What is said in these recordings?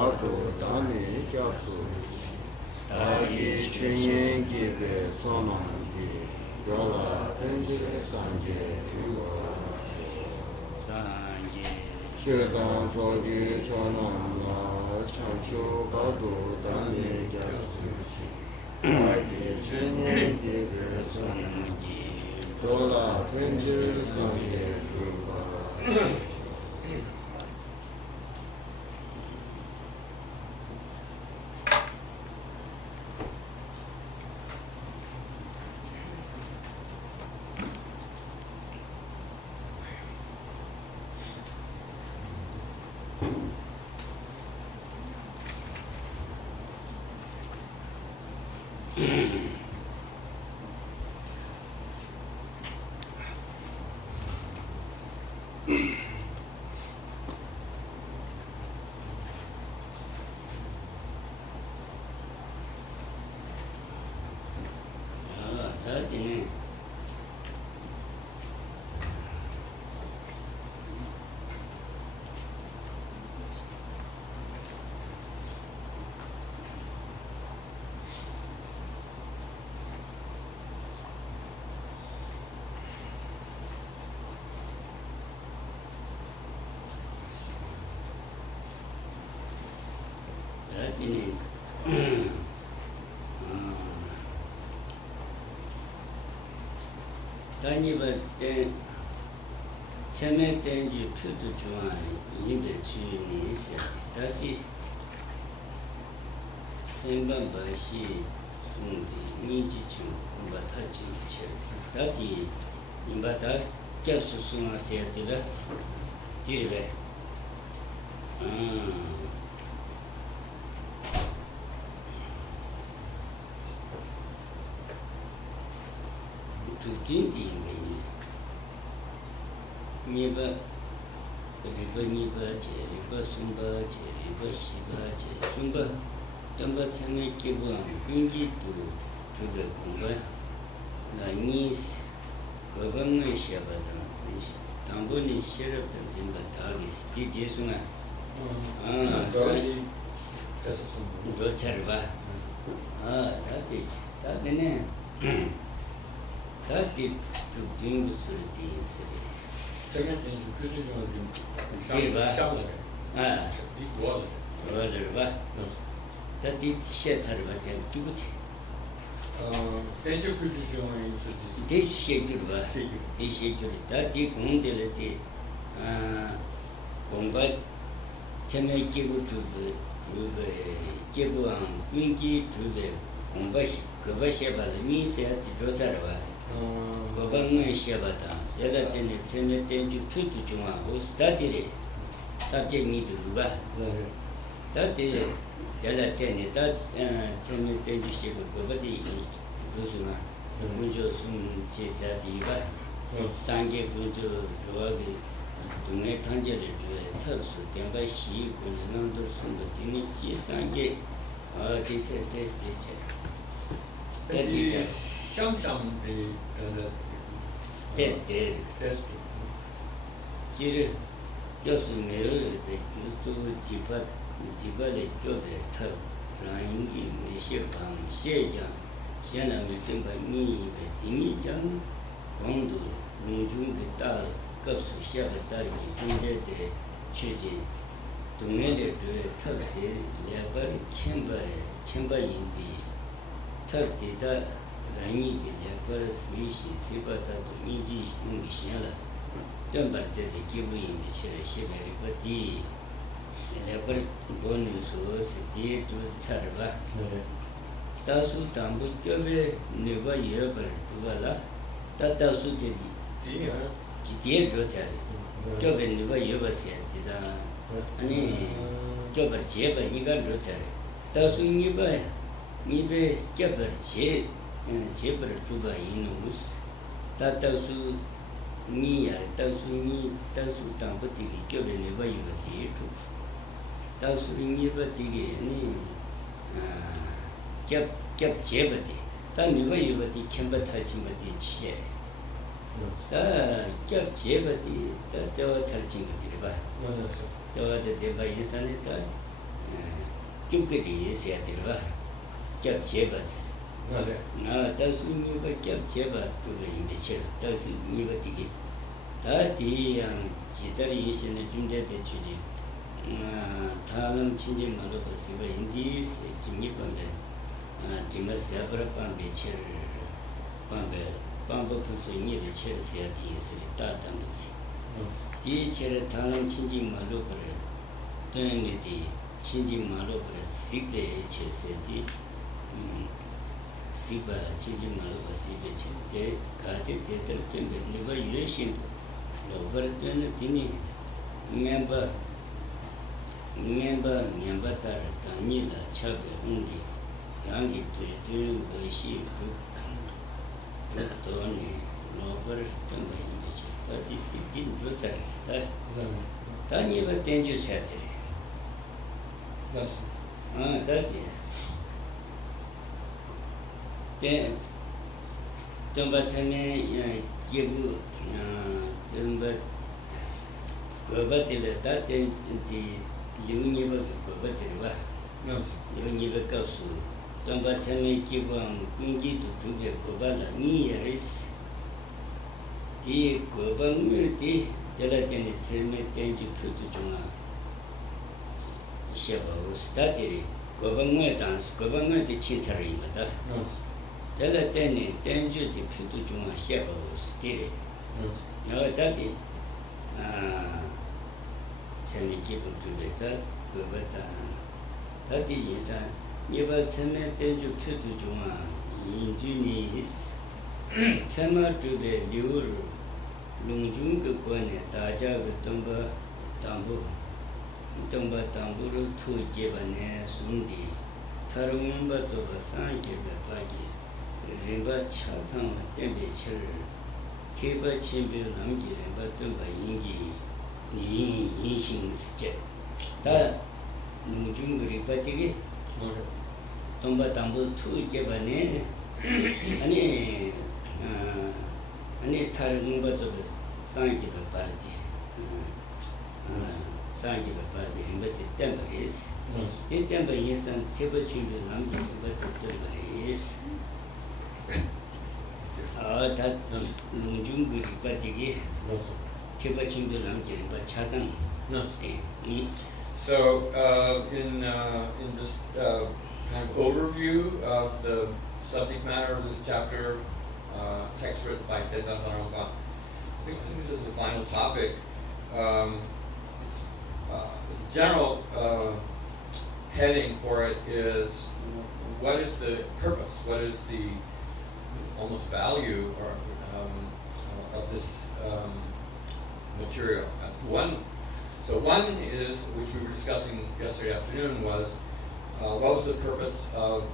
Bardo Dani Gyapsu Dagi Chenyen Gibe Sonongi Yola Tenjire Sanje Sanje Chedan Zogi Sonamla Chancho Bardo Dani Gyapsu Dagi Chenyen Gibe Sonongi Yola Tenjire Sanje Tani ba ten cheme tenji phutu chuan yimbe chu ni se tati tenba ba shi sundi ni ji chu ba ta ji che tati imba ta kya su suma se tila dire tu tinti niba che riba sumba che riba shiba che sumba tamba tsame kibu gungi tu tuga kumba la nis goba ngai shaba tambo ni shirab tamba tagis ti jesunga do charba tati Tati tu dingu surti seri. Second thing you could do is Tati shetarba juguti. Then you could join This shegurba, this shegur, Tati kundelati Bomba Chamakibu to Kibu Wingi to the Bombash Kobashaba, me said to Rotarva. Gobang Shabata, the other than the cemetery to put to Juma, who started it, subject me to Ruba. That is the other ten, that cemetery ship of Gobati, Rosuma, Mujo Sun Chesadiva, Sanje Pujo, Rogi, to make Tangel to a Tursu, then by sheep, when the number soon the Tinichi Sanje, or teacher. That teacher. Some dead. Jiru Josu Mero, the Kutu Jibale Job, Rangi, Meshipam, Shejan, Shana Mitimba Ni, Tinijan, Rondo, Munjung, Tal, Kapsu Shabatari, Tunde, Chiji, Tunele to a Turkey, Leopard, Chemba in the Turkey. Rani Leopard species, Sibata to Miji Mishela. Don't but the Kibu in the Shibari, but the Leopard bonus was dear to Tarba. Tasu Tambu Jobe, never ever to Vala. That Tasu did dear daughter. Jobe never ever said, Ani Jober Cheba, you got daughter. Tasu Nibe Jober Che. Chebra Tuba Inus, Tatasu Nia, Tasu Tampati, Kevin, never you were Tasu never dig kept Chebati, Tan never you were the Kemba touching with each share. Kept Chebati, that's our touching with the river. So the Deba is on it. Gyumed is at the Gyabas. Now, does you but Gyaba to the church, does you but the that the Chitari is in the Gyumed Chudi. Talam changing Malobas in this, Jimnipan, Timas Abra Pambicher, Pamba Pusu near the church at the Tatamit. The chair Talam changing Malobra, doing the changing Malobra, Sibe Chesedi, Siba changing Malobra Sibe, Kati, never relation, over Tini, member. Nyamba tar Tanila Chabe Undi Yangi to Boishi Tony Lover Tumba Image that it didn't look at that Tanya was dangerous at it. That's it. Then Tumbatane Yabu Tumba Gobatilla that the Univa Gobativa. Univa Kausu. Tombatame Kivam Kungi to be Gobala Niaris. The Gobamurti, Delatin, Tseme, Tenju Putujuma. Shaba studied Gobamur dance, Gobamur the Chitari, but Delatene, Tenju the Putujuma Shaba studied. No, that is. Semi keep to better, Gobata. That is a never cement to put to Juma in Junis. Summer to the Lure Lungjung Kone, Taja with Tomba Tamburu to Jebane Sundi, Tarumba to Basan Jebaki, Rimba Chatham, Temperature, Kiba Chimbu Namji, but Tumba Ingi. Inshings jet. That Nujung Ripatigi Tomba Tambu two Jebane Any Tarumba to the scientific party. Scientific party, but the temper is. The temper is and table children, but the temper is. That Nujung Ripatigi. No. So, in this kind of overview of the subject matter of this chapter, text written by Deda Haramba, I think this is the final topic. The general heading for it is what is the purpose? What is the almost value or of this material? One is, which we were discussing yesterday afternoon, was what was the purpose of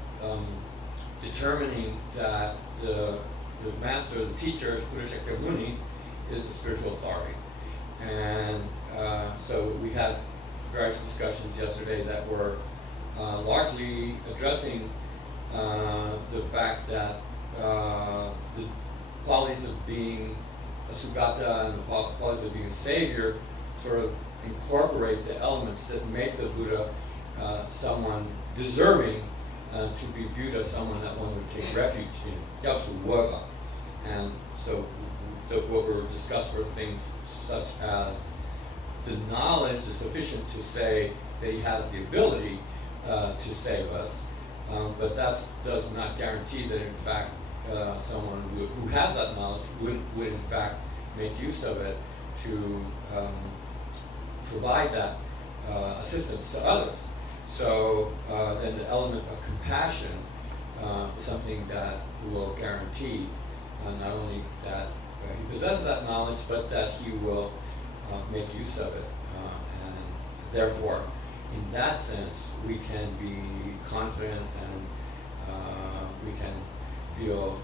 determining that the master, the teacher, Buddha Shakyamuni, is the spiritual authority. And so we had various discussions yesterday that were largely addressing the fact that the qualities of being a Sugata and the qualities of being a savior sort of incorporate the elements that make the Buddha someone deserving to be viewed as someone that one would take refuge in. Yapsu Woga. And so what were discussed were things such as the knowledge is sufficient to say that he has the ability to save us, but that does not guarantee that in fact someone who has that knowledge would in fact make use of it to provide that assistance to others. So then the element of compassion is something that will guarantee not only that he possesses that knowledge, but that he will make use of it. And therefore, in that sense, we can be confident and we can feel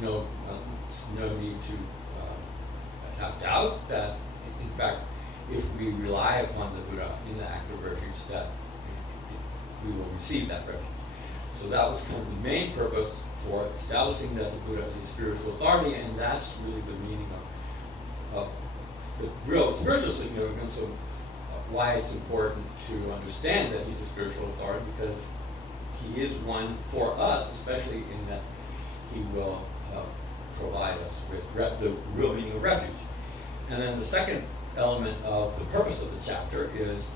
no need to have doubt that, in fact, if we rely upon the Buddha in the act of refuge, that we will receive that refuge. So that was kind of the main purpose for establishing that the Buddha is a spiritual authority, and that's really the meaning of the real spiritual significance why it's important to understand that he's a spiritual authority, because he is one for us, especially in that he will provide us with the real meaning of refuge. And then the second element of the purpose of the chapter is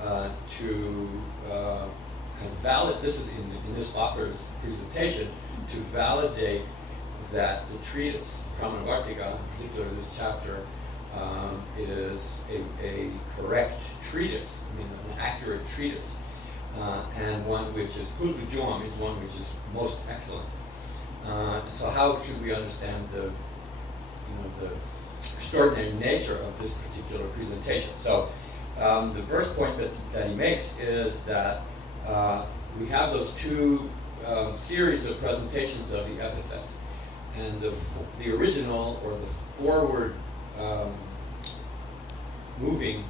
to kind of validate, this is in this author's presentation, to validate that the treatise, Pramanavarttika, in particular this chapter, is a correct treatise, I mean an accurate treatise, and one which is Gyumed, means one which is most excellent. And so how should we understand the extraordinary nature of this particular presentation? So the first point that he makes is that we have those two series of presentations of the epithets, and the original, or the forward moving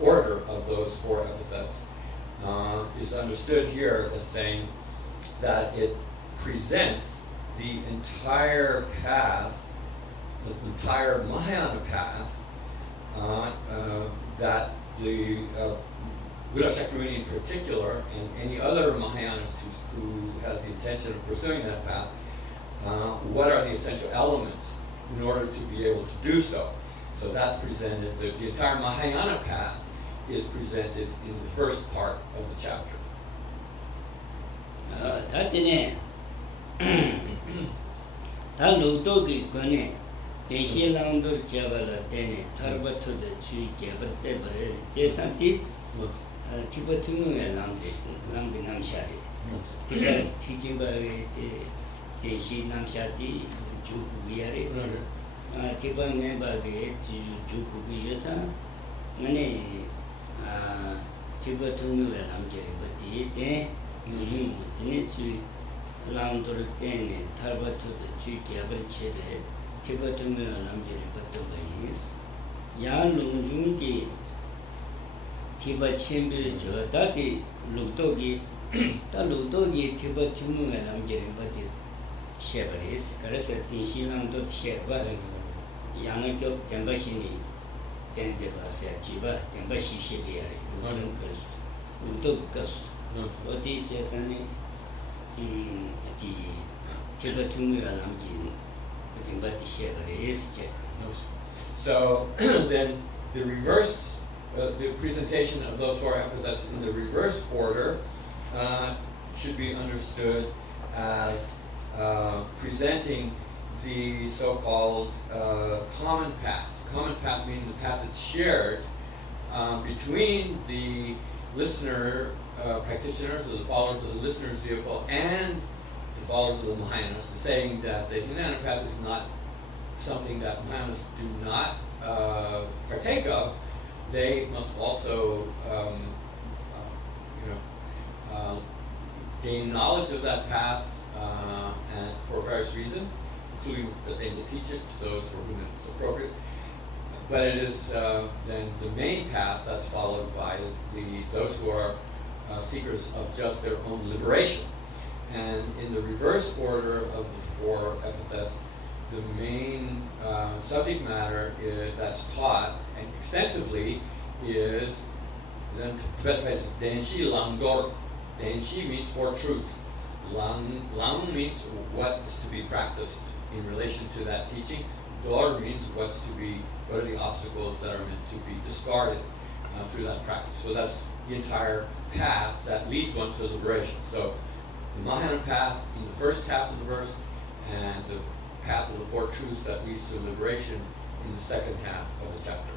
order of those four epithets is understood here as saying that it presents the entire path, the entire Mahayana path, that the Buddha Shakyamuni in particular, and any other Mahayanist who has the intention of pursuing that path, what are the essential elements in order to be able to do so. So that's presented, the entire Mahayana path is presented in the first part of the chapter. So then the reverse, the presentation of those four epithets in the reverse order should be understood as presenting the so-called common path. Common path meaning the path that's shared between the listener, practitioners, or the followers of the listener's vehicle, and the followers of the Mahayanists, saying that the Hinayana path is not something that Mahayanists do not partake of. They must also gain knowledge of that path and for various reasons, including that they will teach it to those for whom it's appropriate. But it is then the main path that's followed by those who are seekers of just their own liberation. And in the reverse order of the four epithets, the main subject matter that's taught and extensively is then Tibetan phrase Denshi Langdor. Denshi means for truth. Lang means what is to be practiced in relation to that teaching. Dor means what are the obstacles that are meant to be discarded through that practice. So that's the entire path that leads one to liberation. So the Mahayana path in the first half of the verse, and the path of the four truths that leads to liberation in the second half of the chapter.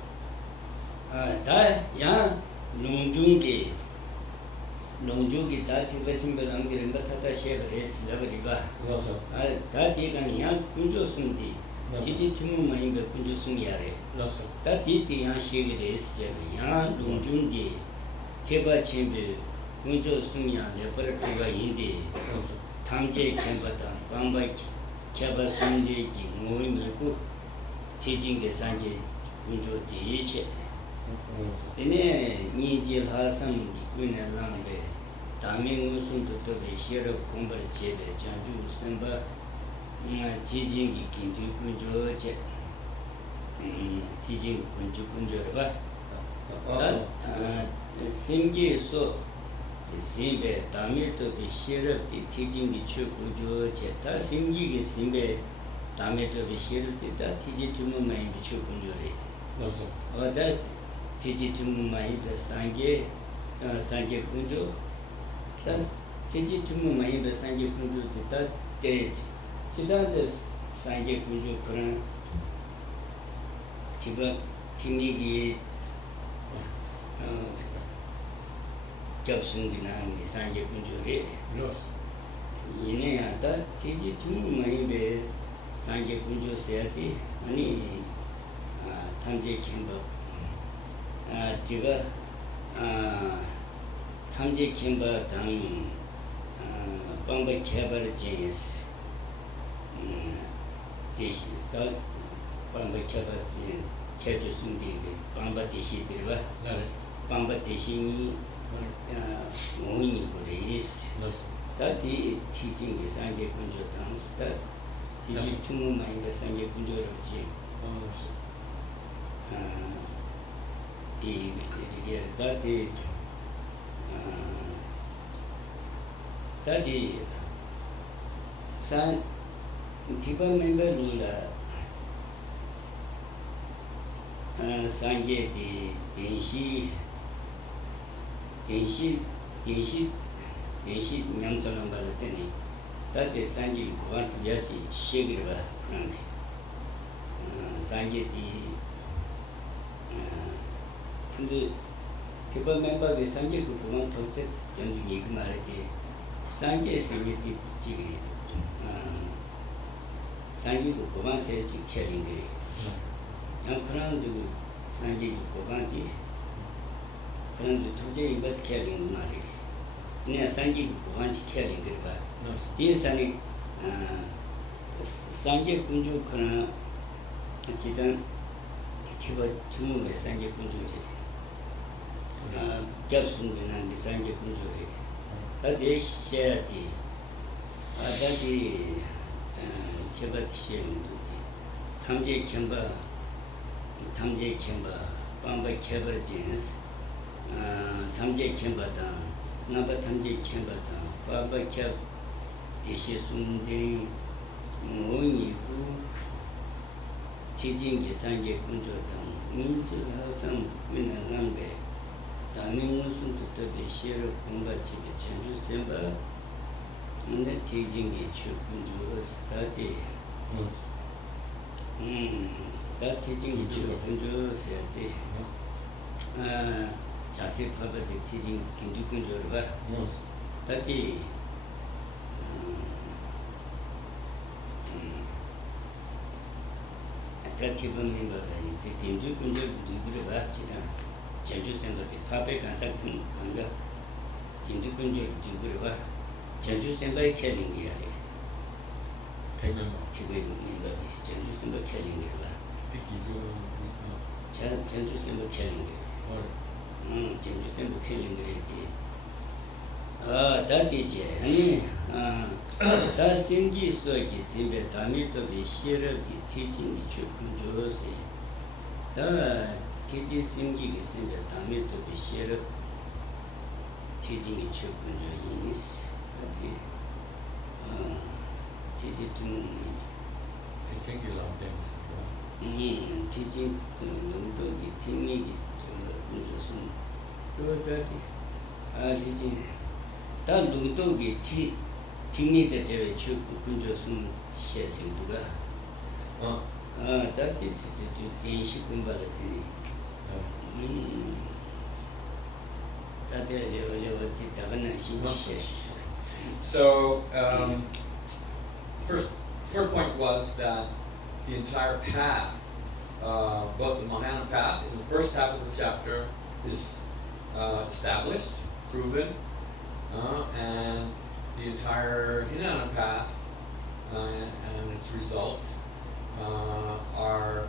Simgi so simbe dami to be shirab di teaching the chukujo cheta simgi ki simbe dami to be shirab di ta tiji tumu mai bi chukujo re. Or that tiji tumu mai be sangye sangye kunjo ta tiji tumu mai be sangye kunjo di ta te chida de sangye kunjo kuran tiba timi ki Gyabsungi nāngi sāngye kunjore yinē yātā tījī tūngu māyībe sāngye kunjo sēyāti anī tamje khenpa jiga tamje khenpa tāng pāmba khyābar jēs dēshī tā pāmba khyābar jēs khyācho sūndi pāmba dēshī tirwa pāmba dēshī nī 모이니 그레이스 다디 티징 상계 군조 당스 다스 티지 투무 마인가 상계 군조로지 디 이게 다디 다디 산 디바 멤버룰라 상계 디 den시 명절은 받았더니 다들 산지 고한테 야지 시기를 봐 그런 게 산지디 근데 대법 멤버가 산지 그동안 도대 전주 얘기 말했지 산지에 생겼지 지기 산지도 고만 세지 캐린 게 양 그런 데 산지 고만지 그런데 도저히 이것 캐링 말이야. 그냥 산지 고관지 캐링 그러니까. 뒤에서는 산지 군주 그나 지단 제가 주무에 산지 군주지. 겹순이나 산지 군주지. 다 대셔야지. 아다지 제가 티시는데 탐제 캠바 빵바 캐버지는스 tamje khenbata naba tamje khenbata baba kya deshe sunde moyi hu tijing ge sangye kunjo tang minzu hasam mina ngambe dami musun tuta be shero kumba chibe chanju semba nda tijing ge chu kunjo stati da tijing ge chu kunjo seyate 자세 파버데 티징 긴두군조를 봐. 다티 다티 본인 거라 이제 긴두군조 누구를 봐. 지다 제주 생각에 파베 간사군 간가 긴두군조 누구를 봐. 제주 생각에 캐린 게 아니야. 그냥 티베 있는 거 제주 생각 캐린 게 봐. 제주 생각 캐린 게. 전주 생각 캐린 거지. 다티제 아니 다 생기 속에 심베 담이도 비시르기 티진이 주군조세 다 티지 생기기 심베 담이도 비시르 티진이 주군조이스 다티 티지 좀 singular things. 티지 농도기 팀이기 무슨 또 다티 티지 다 농도기 팀이데 되게 주 군조슨 시에서도가 다티 티지 대시 군발들이 다들 여기 다가는 신시. So, first point was that the entire path, both the Mahayana path in the first half of the chapter is established, proven, and the entire Hinayana path and its result are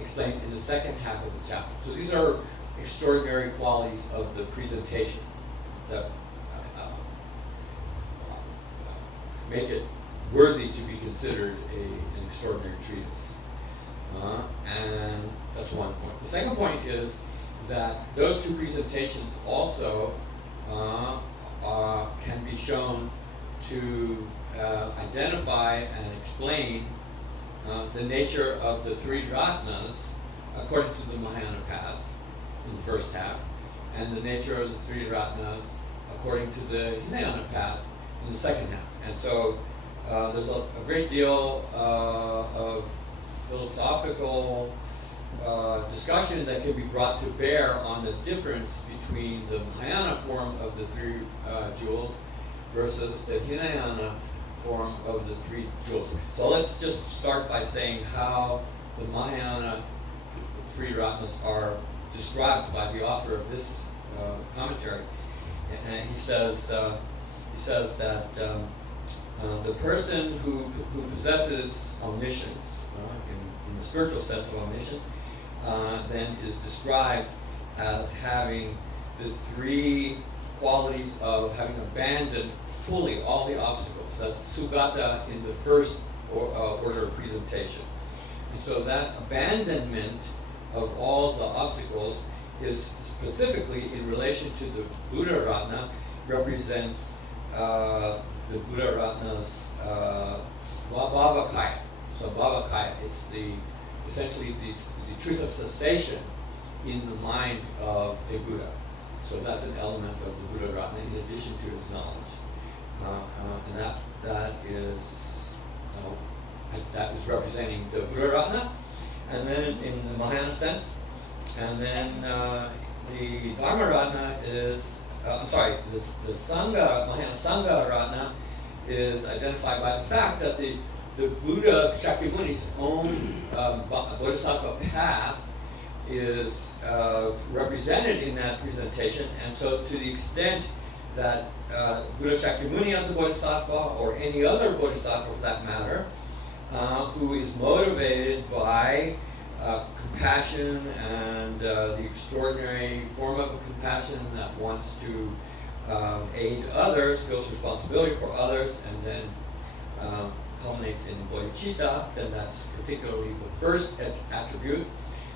explained in the second half of the chapter. So these are extraordinary qualities of the presentation that make it worthy to be considered an extraordinary treatise. And that's one point. The second point is that those two presentations also can be shown to identify and explain the nature of the three Ratnas according to the Mahayana path in the first half, and the nature of the three Ratnas according to the Hinayana path in the second half. And so there's a great deal of philosophical discussion that can be brought to bear on the difference between the Mahayana form of the three jewels versus the Hinayana form of the three jewels. So let's just start by saying how the Mahayana three Ratnas are described by the author of this commentary. And he says that the person who possesses omniscience, in the spiritual sense of omniscience, then is described as having the three qualities of having abandoned fully all the obstacles. That's Sugata in the first order of presentation. And so that abandonment of all the obstacles is specifically in relation to the Buddha Ratna, represents the Buddha Ratna's Svabhavakaya. So Bhavakaya, it's essentially the truth of cessation in the mind of a Buddha. So that's an element of the Buddha Ratna in addition to his knowledge. And that is representing the Buddha Ratna. And then in the Mahayana sense, and then the Dharma Ratna is, the Sangha, Mahayana Sangha Ratna is identified by the fact that the Buddha Shakyamuni's own Bodhisattva path is represented in that presentation, and so to the extent that Buddha Shakyamuni as a Bodhisattva, or any other Bodhisattva for that matter, who is motivated by compassion and the extraordinary form of compassion that wants to aid others, feels responsibility for others, and then culminates in bodhicitta, then that's particularly the first attribute.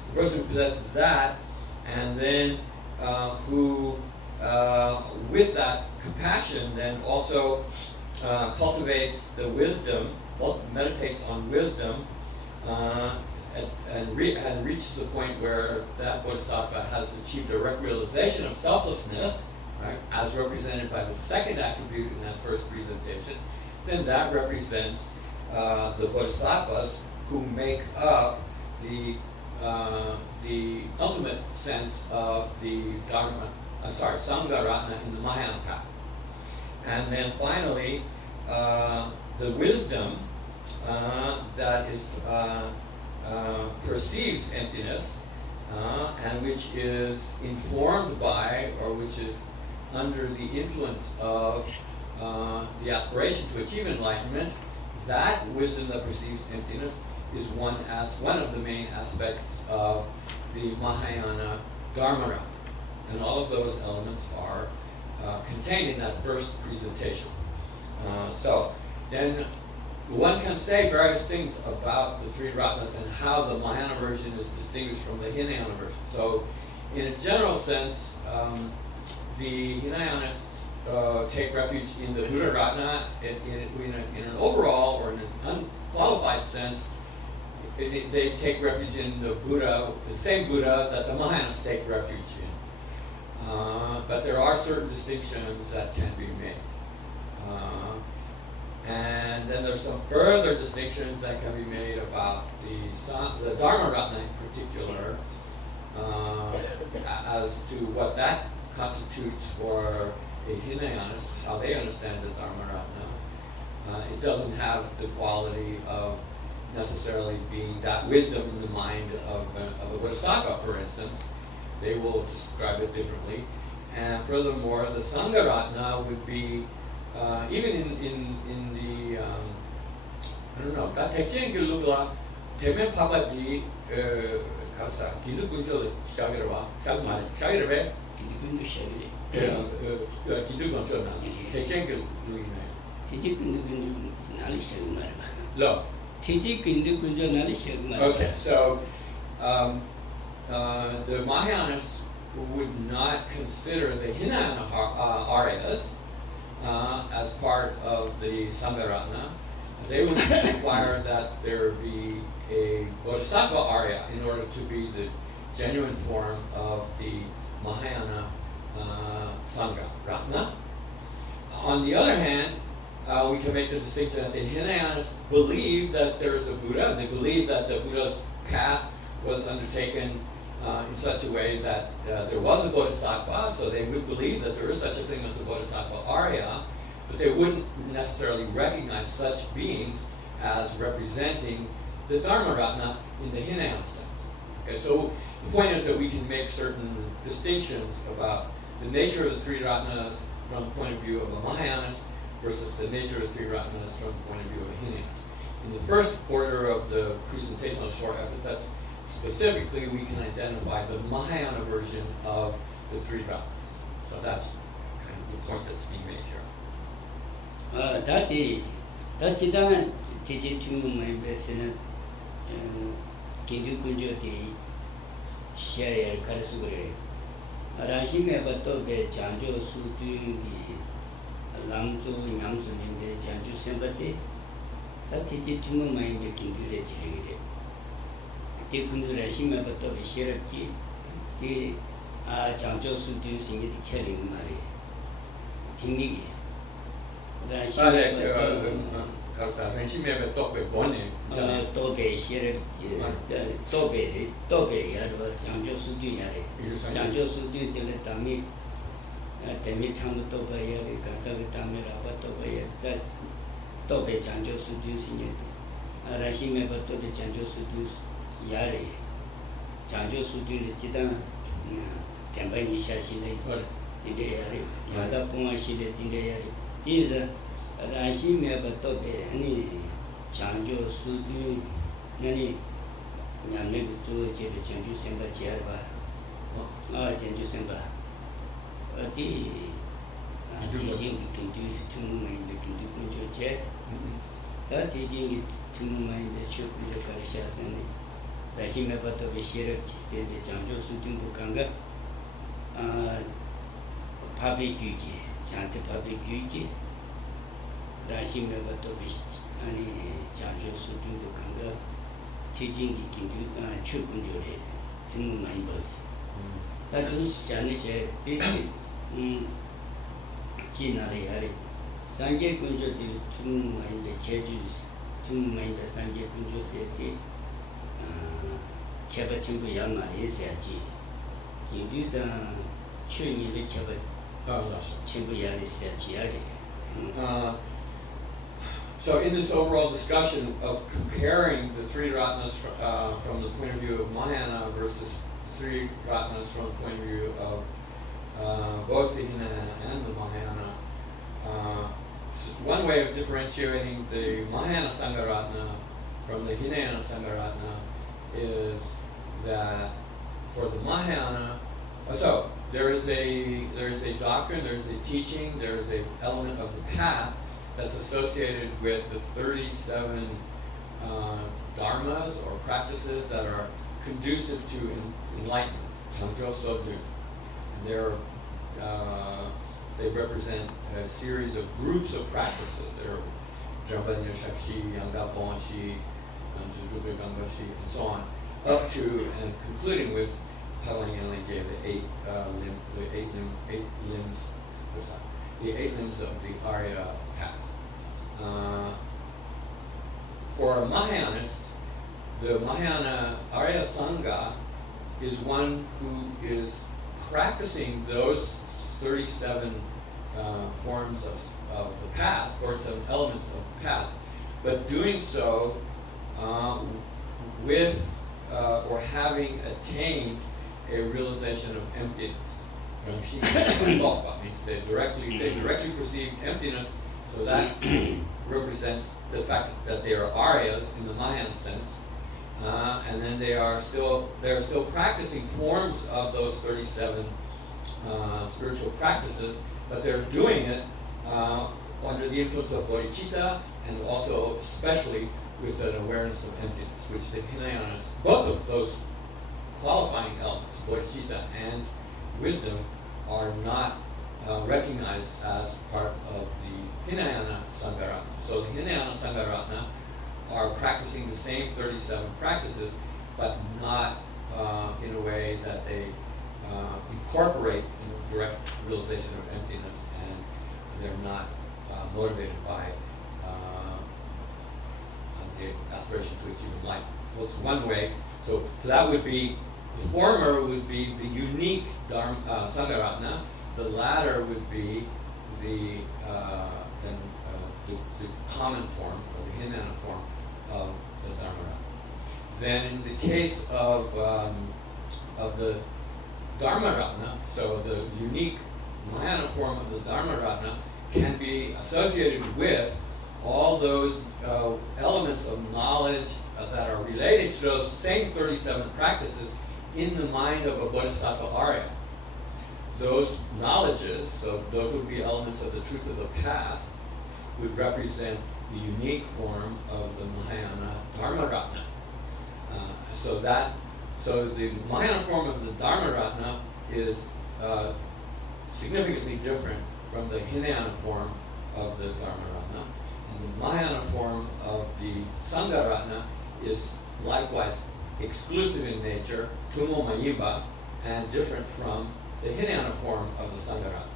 The person who possesses that, and then who, with that compassion, then also cultivates the wisdom, meditates on wisdom, and reaches the point where that bodhisattva has achieved a direct realization of selflessness, right, as represented by the second attribute in that first presentation, then that represents the bodhisattvas who make up the ultimate sense of the Sangha Ratna in the Mahayana path. And then finally, the wisdom that is perceives emptiness and which is informed by, or which is under the influence of the aspiration to achieve enlightenment, that wisdom that perceives emptiness is one of the main aspects of the Mahayana Dharma Ratna. And all of those elements are contained in that first presentation. So then one can say various things about the three Ratnas and how the Mahayana version is distinguished from the Hinayana version. So in a general sense, the Hinayanists take refuge in the Buddha Ratna. In an overall or in an unqualified sense, they take refuge in the Buddha, the same Buddha that the Mahayanas take refuge in. But there are certain distinctions that can be made. And then there's some further distinctions that can be made about the Dharma Ratna in particular, as to what that constitutes for a Hinayanist, how they understand the Dharma Ratna. It doesn't have the quality of necessarily being that wisdom in the mind of a Bodhisattva, for instance. They will describe it differently. And furthermore, the Sangha Ratna would be, even in the, I don't know, that Tekchen Gulugla, Temen Pabadi, Katsa, Gilu Gunjo, Shagirava, Shagirave, Gilu Gunjo, Tekchen Gulu. Lo. Okay, so the Mahayanists would not consider the Hinayana Aryas as part of the Sangharatna. They would require that there be a Bodhisattva Arya in order to be the genuine form of the Mahayana Sangha Ratna. On the other hand, we can make the distinction that the Hinayanas believe that there is a Buddha. They believe that the Buddha's path was undertaken in such a way that there was a Bodhisattva, so they would believe that there is such a thing as a Bodhisattva Arya, but they wouldn't necessarily recognize such beings as representing the Dharma Ratna in the Hinayana sense. Okay, so the point is that we can make certain distinctions about the nature of the three Ratnas from the point of view of a Mahayanist versus the nature of the three Ratnas from the point of view of a Hinayanist. In the first order of the presentation of short epithets, specifically we can identify the Mahayana version of the three Ratnas. So that's kind of the point that's being made here. That's teaching to my best in Kindu share Karasugre. Arashime Batobe, Janjo Sutu, Lamto, Yamsun in the Janju sympathy. That teaching to my mind Kindu the Chile. The Kundurashime Batobe Sheraki, the Janjo Sutu sing it killing Mari. Timigi. Tobe share Tobe was Janjo Sudu Yare. Janjo Sudu Teletami Temi Toba Yari, Gasaga Tamira, Toba, that's Tobe Janjo Sudu Signet. Arashime Batobe Janjo Sudu Yare. Janjo Sudu Chita Jampa Nishashi, Tidayari, Yada Puma Shile Tidayari. These are Rashime Batobe, any Chanjo Sudu, many Yamek to Chanju Semba Chiarba, Chanju Semba. The teaching can do to mind the Kindu chair. That teaching to mind the Chuk Karishas and Rashime Batobe Shirk, the Chanjo Sudu Bukanga, Papi Juji, Chance Papi Juji. Rashime Batobish and Janjo Sudu Kanga teaching the Kindu Chukunjore to my body. That is Janice Chinari Sanjay Kunjo to mind the Kedus to mind the Sanjay Kunjo said Kabachimbu Yama is a G. Kindu the Chuni the Kabat Chimbu is a Chiari. So in this overall discussion of comparing the three Ratnas from the point of view of Mahayana versus three Ratnas from the point of view of both the Hinayana and the Mahayana, one way of differentiating the Mahayana Sangharatna from the Hinayana Sangharatna is that for the Mahayana, so there is a doctrine, there is a teaching, there is an element of the path that's associated with the 37 dharmas or practices that are conducive to enlightenment, Chanjo Sodu. And they represent a series of groups of practices. There are Jampa Shakshi, Yanga Bonshi, Sujuka Gangashi, and so on, up to and concluding with Palanyanli gave the eight limbs of the Arya path. For a Mahayanist, the Mahayana Arya Sangha is one who is practicing those 37 forms of the path, 47 elements of the path, but doing so with or having attained a realization of emptiness. Means they directly perceive emptiness, so that represents the fact that they are Aryas in the Mahayana sense, and then they are still practicing forms of those 37 spiritual practices, but they're doing it under the influence of bodhicitta and also especially with an awareness of emptiness, which the Hinayanas, both of those qualifying elements, bodhicitta and wisdom are not recognized as part of the Hinayana Sangharatna. So the Hinayana Sangharatna are practicing the same 37 practices, but not in a way that they incorporate in direct realization of emptiness, and they're not motivated by the aspiration to achieve enlightenment. So it's one way. So that would be, the former would be the unique Sangharatna, the latter would be the common form, or the Hinayana form of the Dharmaratna. Then in the case of the Dharmaratna, so the unique Mahayana form of the Dharmaratna can be associated with all those elements of knowledge that are related to those same 37 practices in the mind of a Bodhisattva Arya. Those knowledges, so those would be elements of the truth of the path, would represent the unique form of the Mahayana Dharmaratna. So the Mahayana form of the Dharmaratna is significantly different from the Hinayana form of the Dharmaratna. And the Mahayana form of the Sangharatna is likewise exclusive in nature, Tumo Mayimba, and different from the Hinayana form of the Sangharatna.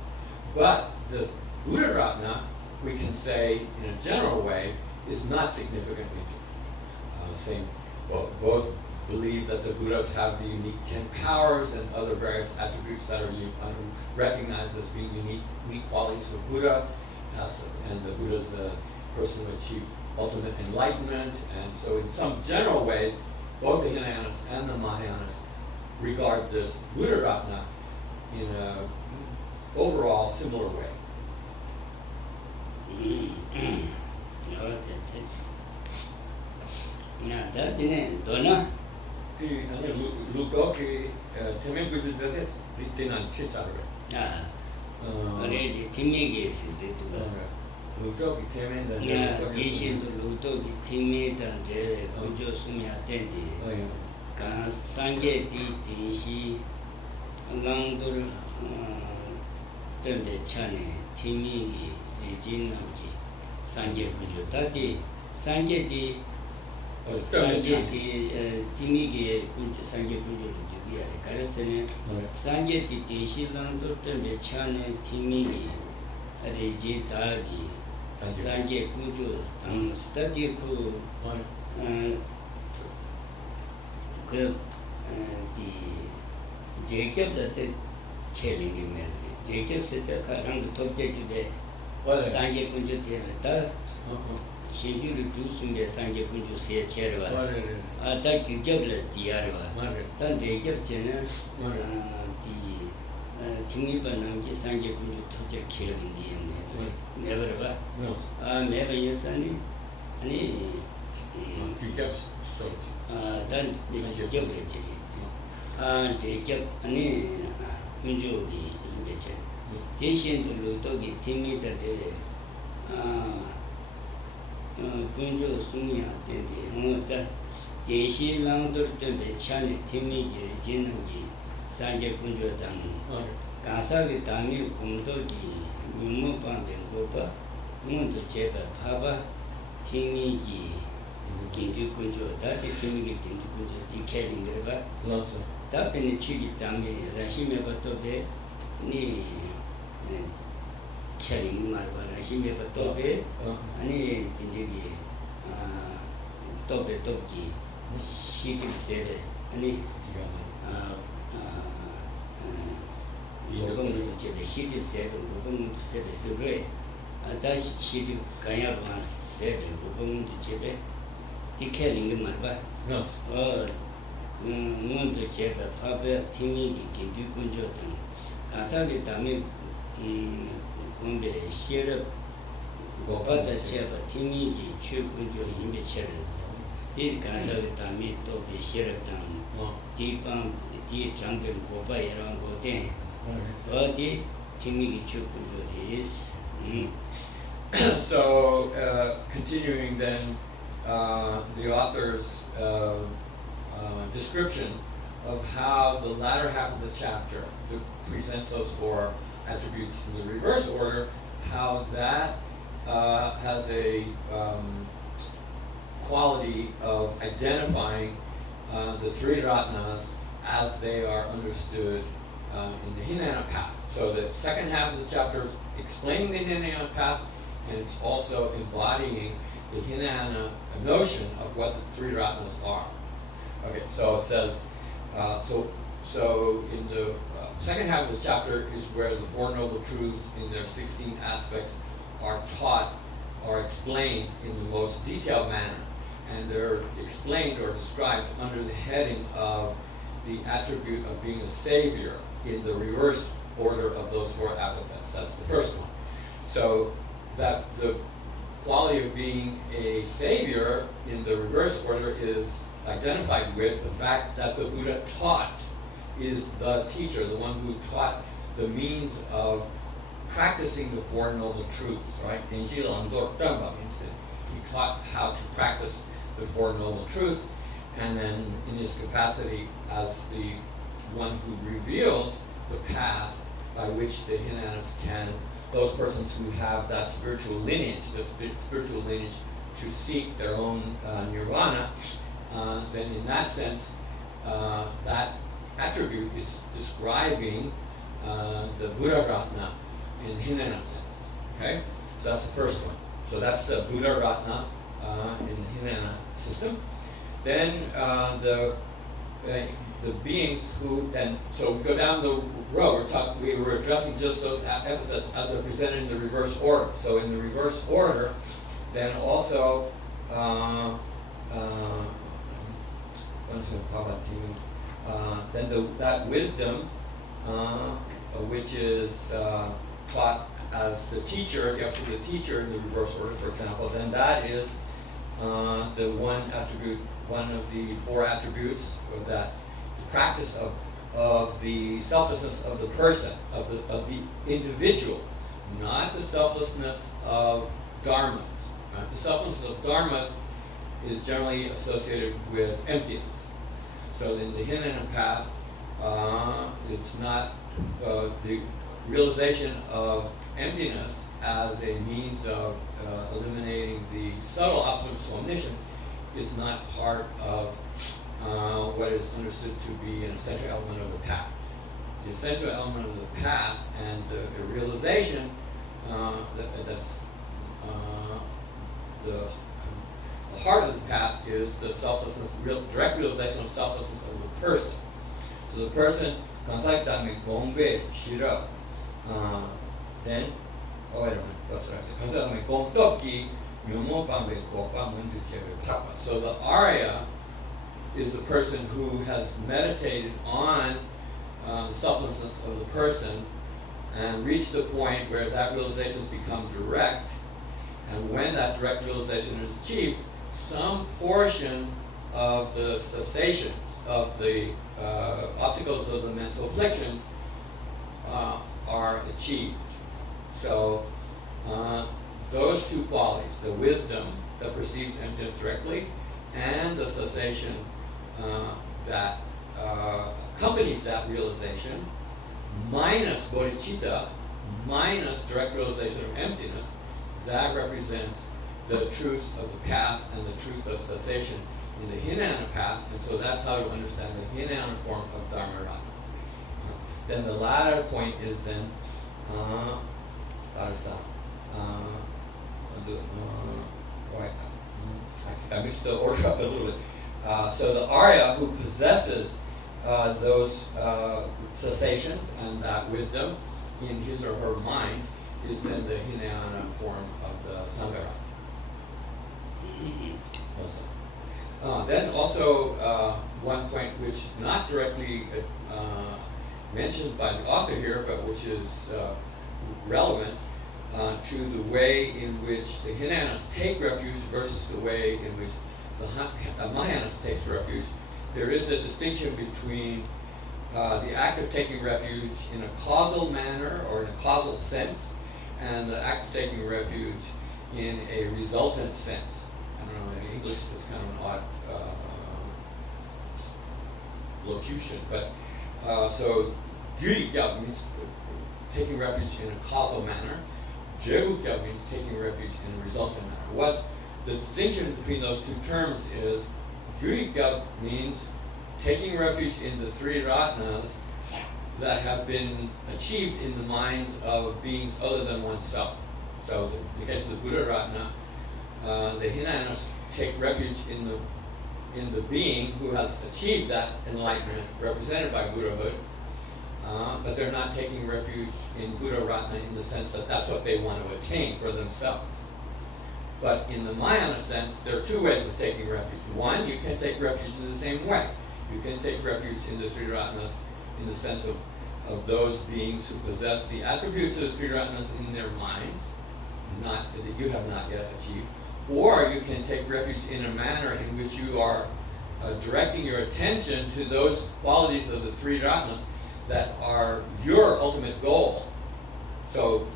But the Buddharatna, we can say in a general way, is not significantly different. Both believe that the Buddhas have the unique 10 powers and other various attributes that are recognized as being unique qualities of Buddha, and the Buddha is a person who achieved ultimate enlightenment. And so in some general ways, both the Hinayanas and the Mahayanas regard this Buddharatna in an overall similar way. So, continuing then the author's description of how the latter half of the chapter presents those 4 attributes in the reverse order, how that has a quality of identifying the 3 Ratnas as they are understood in the Hinayana path. So the second half of the chapter is explaining the Hinayana path, and it's also embodying the Hinayana notion of what the 3 Ratnas are. Okay, so it says, so in the second half of the chapter is where the 4 Noble Truths in their 16 aspects are taught or explained in the most detailed manner. And they're explained or described under the heading of the attribute of being a savior in the reverse order of those 4 epithets. That's the first one. So that the quality of being a savior in the reverse order is identified with the fact that the Buddha taught, is the teacher, the one who taught the means of practicing the 4 Noble Truths, right? He taught how to practice the 4 Noble Truths, and then in his capacity as the one who reveals the path by which the Hinanas can, those persons who have that spiritual lineage, to seek their own nirvana, then in that sense, that attribute is describing the Buddha Ratna in Hinayana sense. Okay? So that's the first one. So that's the Buddha Ratna in the Hinayana system. Then the beings who then, so we go down the row, we were addressing just those epithets as they're presented in the reverse order. So in the reverse order, then also then that wisdom, which is taught as the teacher, the absolute teacher in the reverse order, for example, then that is the one attribute, one of the 4 attributes, or that the practice of the selflessness of the person, of the individual, not the selflessness of dharmas. Right? The selflessness of dharmas is generally associated with emptiness. So in the Hinayana path, it's not the realization of emptiness as a means of eliminating the subtle obstacles to omniscience is not part of what is understood to be an essential element of the path. The essential element of the path and the realization that's the heart of the path is the selflessness, direct realization of selflessness of the person. So the person, then, oh wait a minute, that's right. So the Arya is the person who has meditated on the selflessness of the person and reached the point where that realization has become direct. And when that direct realization is achieved, some portion of the cessations of the obstacles of the mental afflictions are achieved. So those 2 qualities, the wisdom that perceives emptiness directly and the cessation that accompanies that realization, minus bodhicitta, minus direct realization of emptiness, that represents the truth of the path and the truth of cessation in the Hinayana path, and so that's how you understand the Hinayana form of Dharma. Then the latter point is then I mixed the order up a little bit. So the Arya who possesses those cessations and that wisdom in his or her mind is then the Hinayana form of the Sangha. Then also one point which is not directly mentioned by the author here, but which is relevant to the way in which the Hinayanas take refuge versus the way in which the Mahayanas takes refuge. There is a distinction between the act of taking refuge in a causal manner or in a causal sense, and the act of taking refuge in a resultant sense. I don't know, in English there's kind of an odd locution. But so Gyumed means taking refuge in a causal manner. Gyumed means taking refuge in a resultant manner. What the distinction between those two terms is, Gyumed means taking refuge in the three ratnas that have been achieved in the minds of beings other than oneself. So in the case of the Buddha Ratna, the Hinayanas take refuge in the being who has achieved that enlightenment represented by Buddhahood, but they're not taking refuge in Buddha Ratna in the sense that that's what they want to attain for themselves. But in the Mahayana sense, there are two ways of taking refuge. One, you can take refuge in the same way. You can take refuge in the three ratnas in the sense of those beings who possess the attributes of the three ratnas in their minds, that you have not yet achieved. Or you can take refuge in a manner in which you are directing your attention to those qualities of the three ratnas that are your ultimate goal. So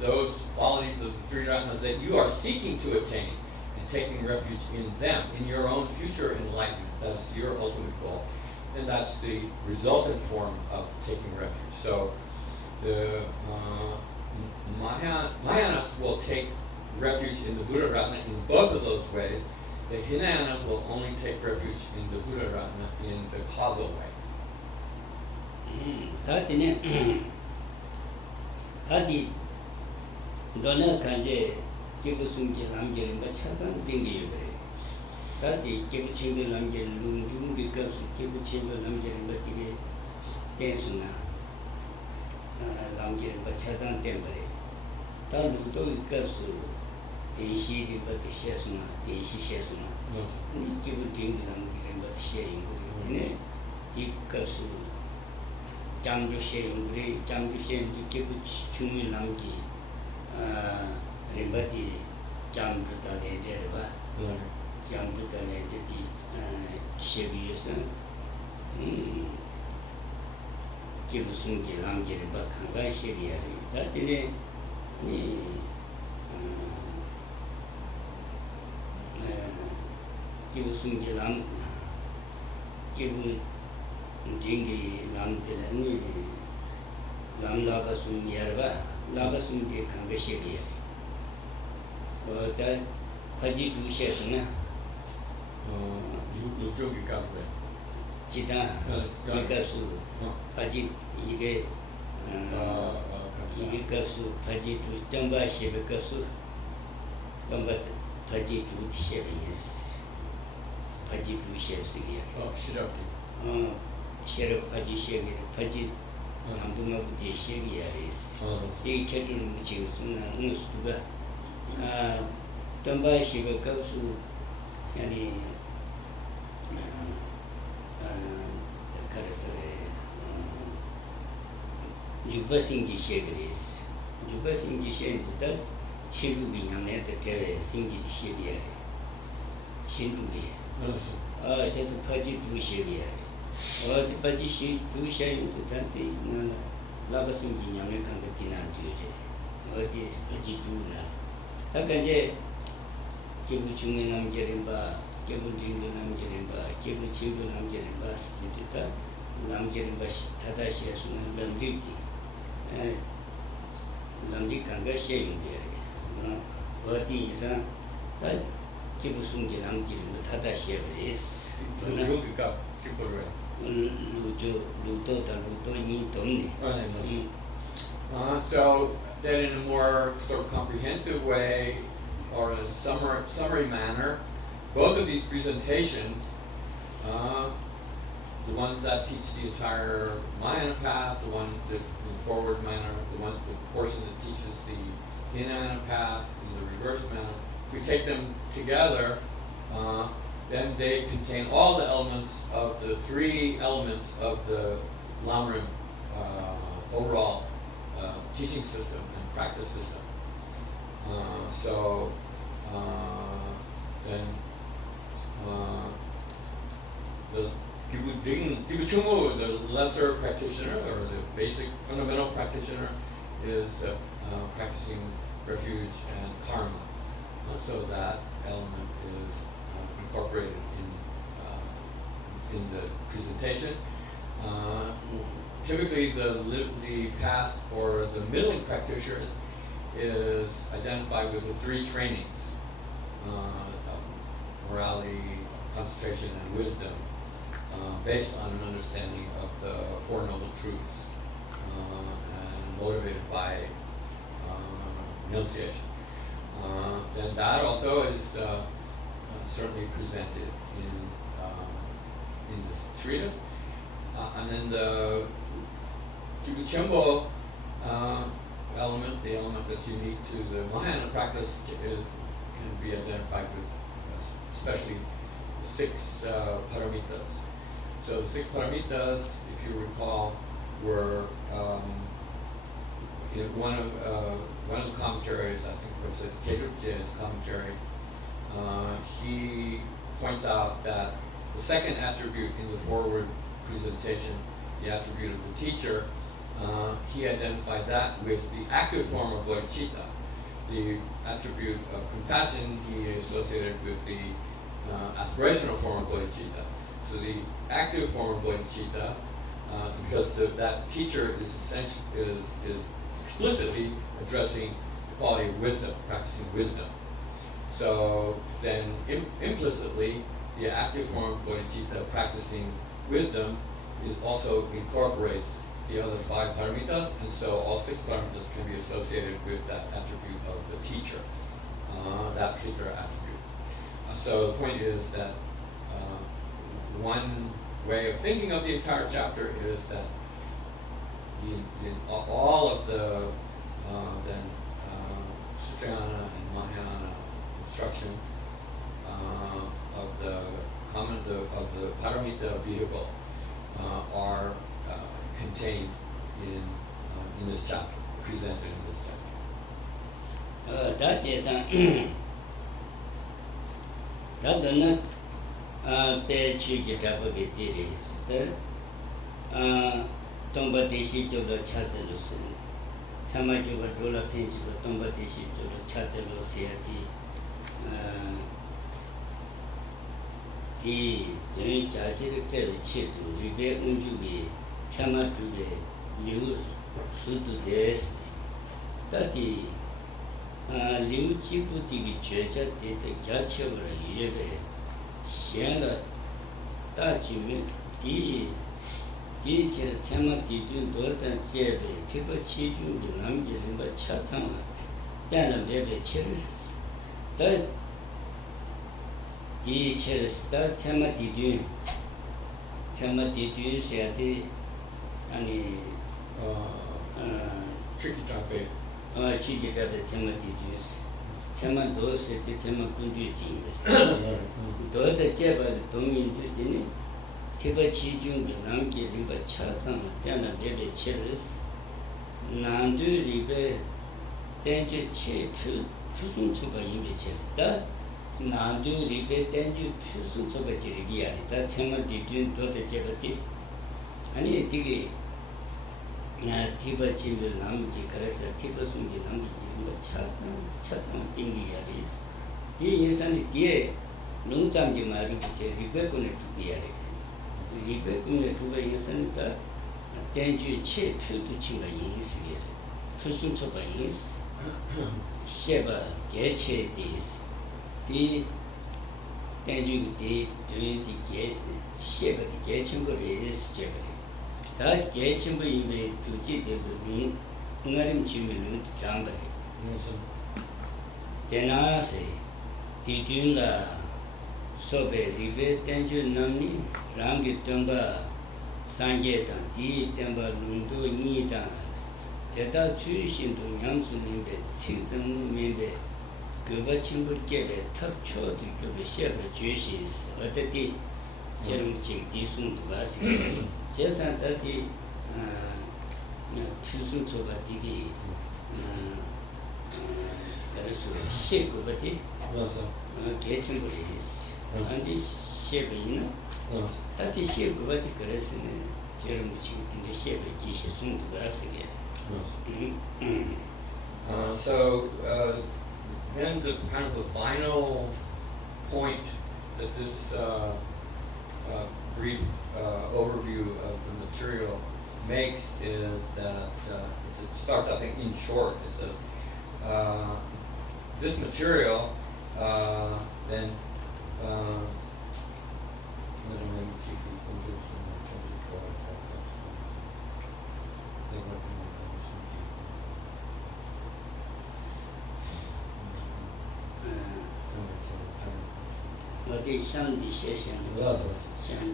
those qualities of the three ratnas that you are seeking to attain, and taking refuge in them, in your own future enlightenment. That's your ultimate goal. And that's the resultant form of taking refuge. So the Mahayanas will take refuge in the Buddha Ratna in both of those ways. The Hinayanas will only take refuge in the Buddha Ratna in the causal way. Tadi dona kanje kibu sungje lamje rimba chatan dingi yobre. Tadi kibu chimbe lamje lungjungi kapsu kibu chimbe lamje rimba tige tensuna lamje rimba chatan tembre. Ta luto kapsu tenshi rimba tishesuna tenshi shesuna. Kibu dingi lamje rimba tishe ingu tine di kapsu Jampa Shayungri, Jampa Shayungri, Kibu Chumi Lamji, Rimbati, Jampa Tale Derva, Jampa Tale Dedi, Shaviyasan, Kibu Sunji Lamji Riba Kanga Shaviyari. That is Kibu Sunji Lam, Kibu Dingi Lam Tilani Lam Labasum Yerba, Labasum de Kangashiri. Or that Paji do Shesuna Lujogi Gabra. Chita, Jikasu, Paji Ige Igikasu, Paji to Jamba Shevikasu, Tambat Paji to Shevis, Paji to Shevsigi. Oh, Shiraki. Sheriff Paji Shaggy, Paji Ambuma de Shaggy Aris. They cattle which is Nustuga. Tamba Shiva Kausu, Yanni Jubasingi Shagris. Jubasingi Shaggy, that's Chirubi and at the terrace, Singi Shaggy. Chirubi. Just a Paji to Shaggy. Or the Paji to Shaggy to Tanti, Labasungi, American Katina Tuesday. Or it is Paji Tuna. Hakaje Kibuchunam Gerimba, Kibudinam Gerimba, Kibuchunam Gerimba, Situta, Lam Gerimba Tadashi, Lamdiki, Lamdikanga Shaggy. What is that? Kibusungi Lam Gerimba Tadashi is. So that in a more sort of comprehensive way, or in a summary manner, both of these presentations, the ones that teach the entire Mahayana path, the one the forward manner, the portion that teaches the Hinayana path in the reverse manner, if we take them together, then they contain all the elements of the three elements of the Lamrim overall teaching system and practice system. Then the Kibuchumu, the lesser practitioner or the basic fundamental practitioner, is practicing refuge and karma. So that element is incorporated in the presentation. Typically, the path for the middling practitioners is identified with the three trainings: morality, concentration, and wisdom, based on an understanding of the Four Noble Truths, and motivated by renunciation. Then that also is certainly presented in this treatise. And then the Gyumed element, the element that's unique to the Mahayana practice, can be identified with, especially the six paramitas. So the six paramitas, if you recall, were in one of the commentaries. I think it was Khensur's commentary. He points out that the second attribute in the forward presentation, the attribute of the teacher, he identified that with the active form of bodhicitta. The attribute of compassion he associated with the aspirational form of bodhicitta. So the active form of bodhicitta, because that teacher is explicitly addressing the quality of wisdom, practicing wisdom. So then implicitly, the active form of bodhicitta, practicing wisdom, also incorporates the other five paramitas, and so all six paramitas can be associated with that attribute of the teacher, that particular attribute. So the point is that one way of thinking of the entire chapter is that all of the Sutrayana and Mahayana instructions of the paramita vehicle are contained in this chapter, presented in this chapter. That is that pe chi ki tapa ki tiris tar tomba deshi jola chate lo se chama jola dola penji lo tomba deshi jola chate lo se di demi jaji ri te che tu ribe unju gi chama tu ge yu su tu des tati liu chi pu ti gi che cha te te ja che wa ye be xian de da ji mi di che chama di dun do da jie be ti ba chi ju de nam ji rin ba cha chang dan la be be che da di che sta chama di dun xian de ani Tricky Jampa. Tricky Jampa chama di dun chama do se te chama kun ju jing do da jie ba dong yin de ni ti ba chi ju de nam ji rin ba cha chang dan la be be che nan du ri be den ji che pu sung chu ba yin be che da nan du ri be den ji pu sung chu ba ji ri ya da chama di dun do da jie ba ti ani ti ge na ti ba chi de nam ji ka sa ti ba sung ji nam ji 차트는 띵기야 리스 이 예산이 뒤에 농장지 말이 제 리베군에 두비야 리베군에 두베 예산이 다 된주 체 표도 친가 인식이야 표순 처바 인스 셰바 개체 디스 디 된주 디 되디 개 셰바 디 개친 거를 제가 다 개친 거 이메 주지 되고 응아림 지면은 장바 Tenase, Tijuna, Sobe, Ribe, Tenju Namni, Rangi Tumba, Sanjetan, Di Temba Lundu Nitan, Teta Chuishin to Yamsu Nimbe, Chizan Mimbe, Guba Chimbur Gebe, Tap Cho to Guba Sheba Jushis, Otati, Jerum Chik, Disun to Basi, Jesan Tati, Pusun Soba Digi. shape of it, catching is and this shape in that is shape of it, caress in Jeremy in the shape of Jesus soon to us again. So then the kind of the final point that this brief overview of the material makes is that it starts up in short. It says, this material then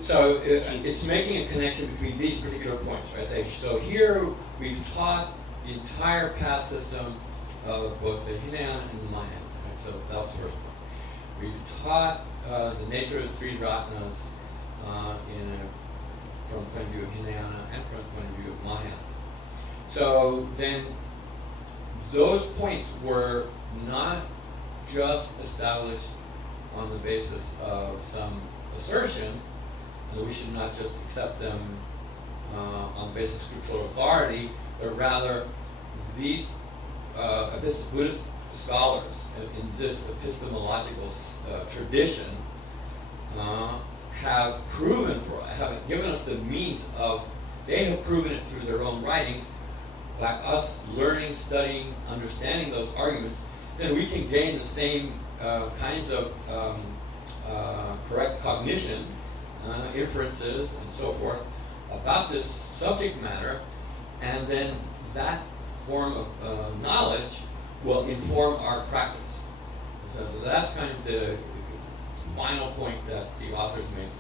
so it's making a connection between these particular points, right? So here we've taught the entire path system of both the Hinayana and the Mahayana. Right? So that was the first point. We've taught the nature of the three Ratnas from the point of view of Hinayana and from the point of view of Mahayana. So then those points were not just established on the basis of some assertion, that we should not just accept them on the basis of scriptural authority, but rather these Buddhist scholars in this epistemological tradition have given us the means of, they have proven it through their own writings, by us learning, studying, understanding those arguments, then we can gain the same kinds of correct cognition, inferences, and so forth about this subject matter, and then that form of knowledge will inform our practice. So that's kind of the final point that the authors make.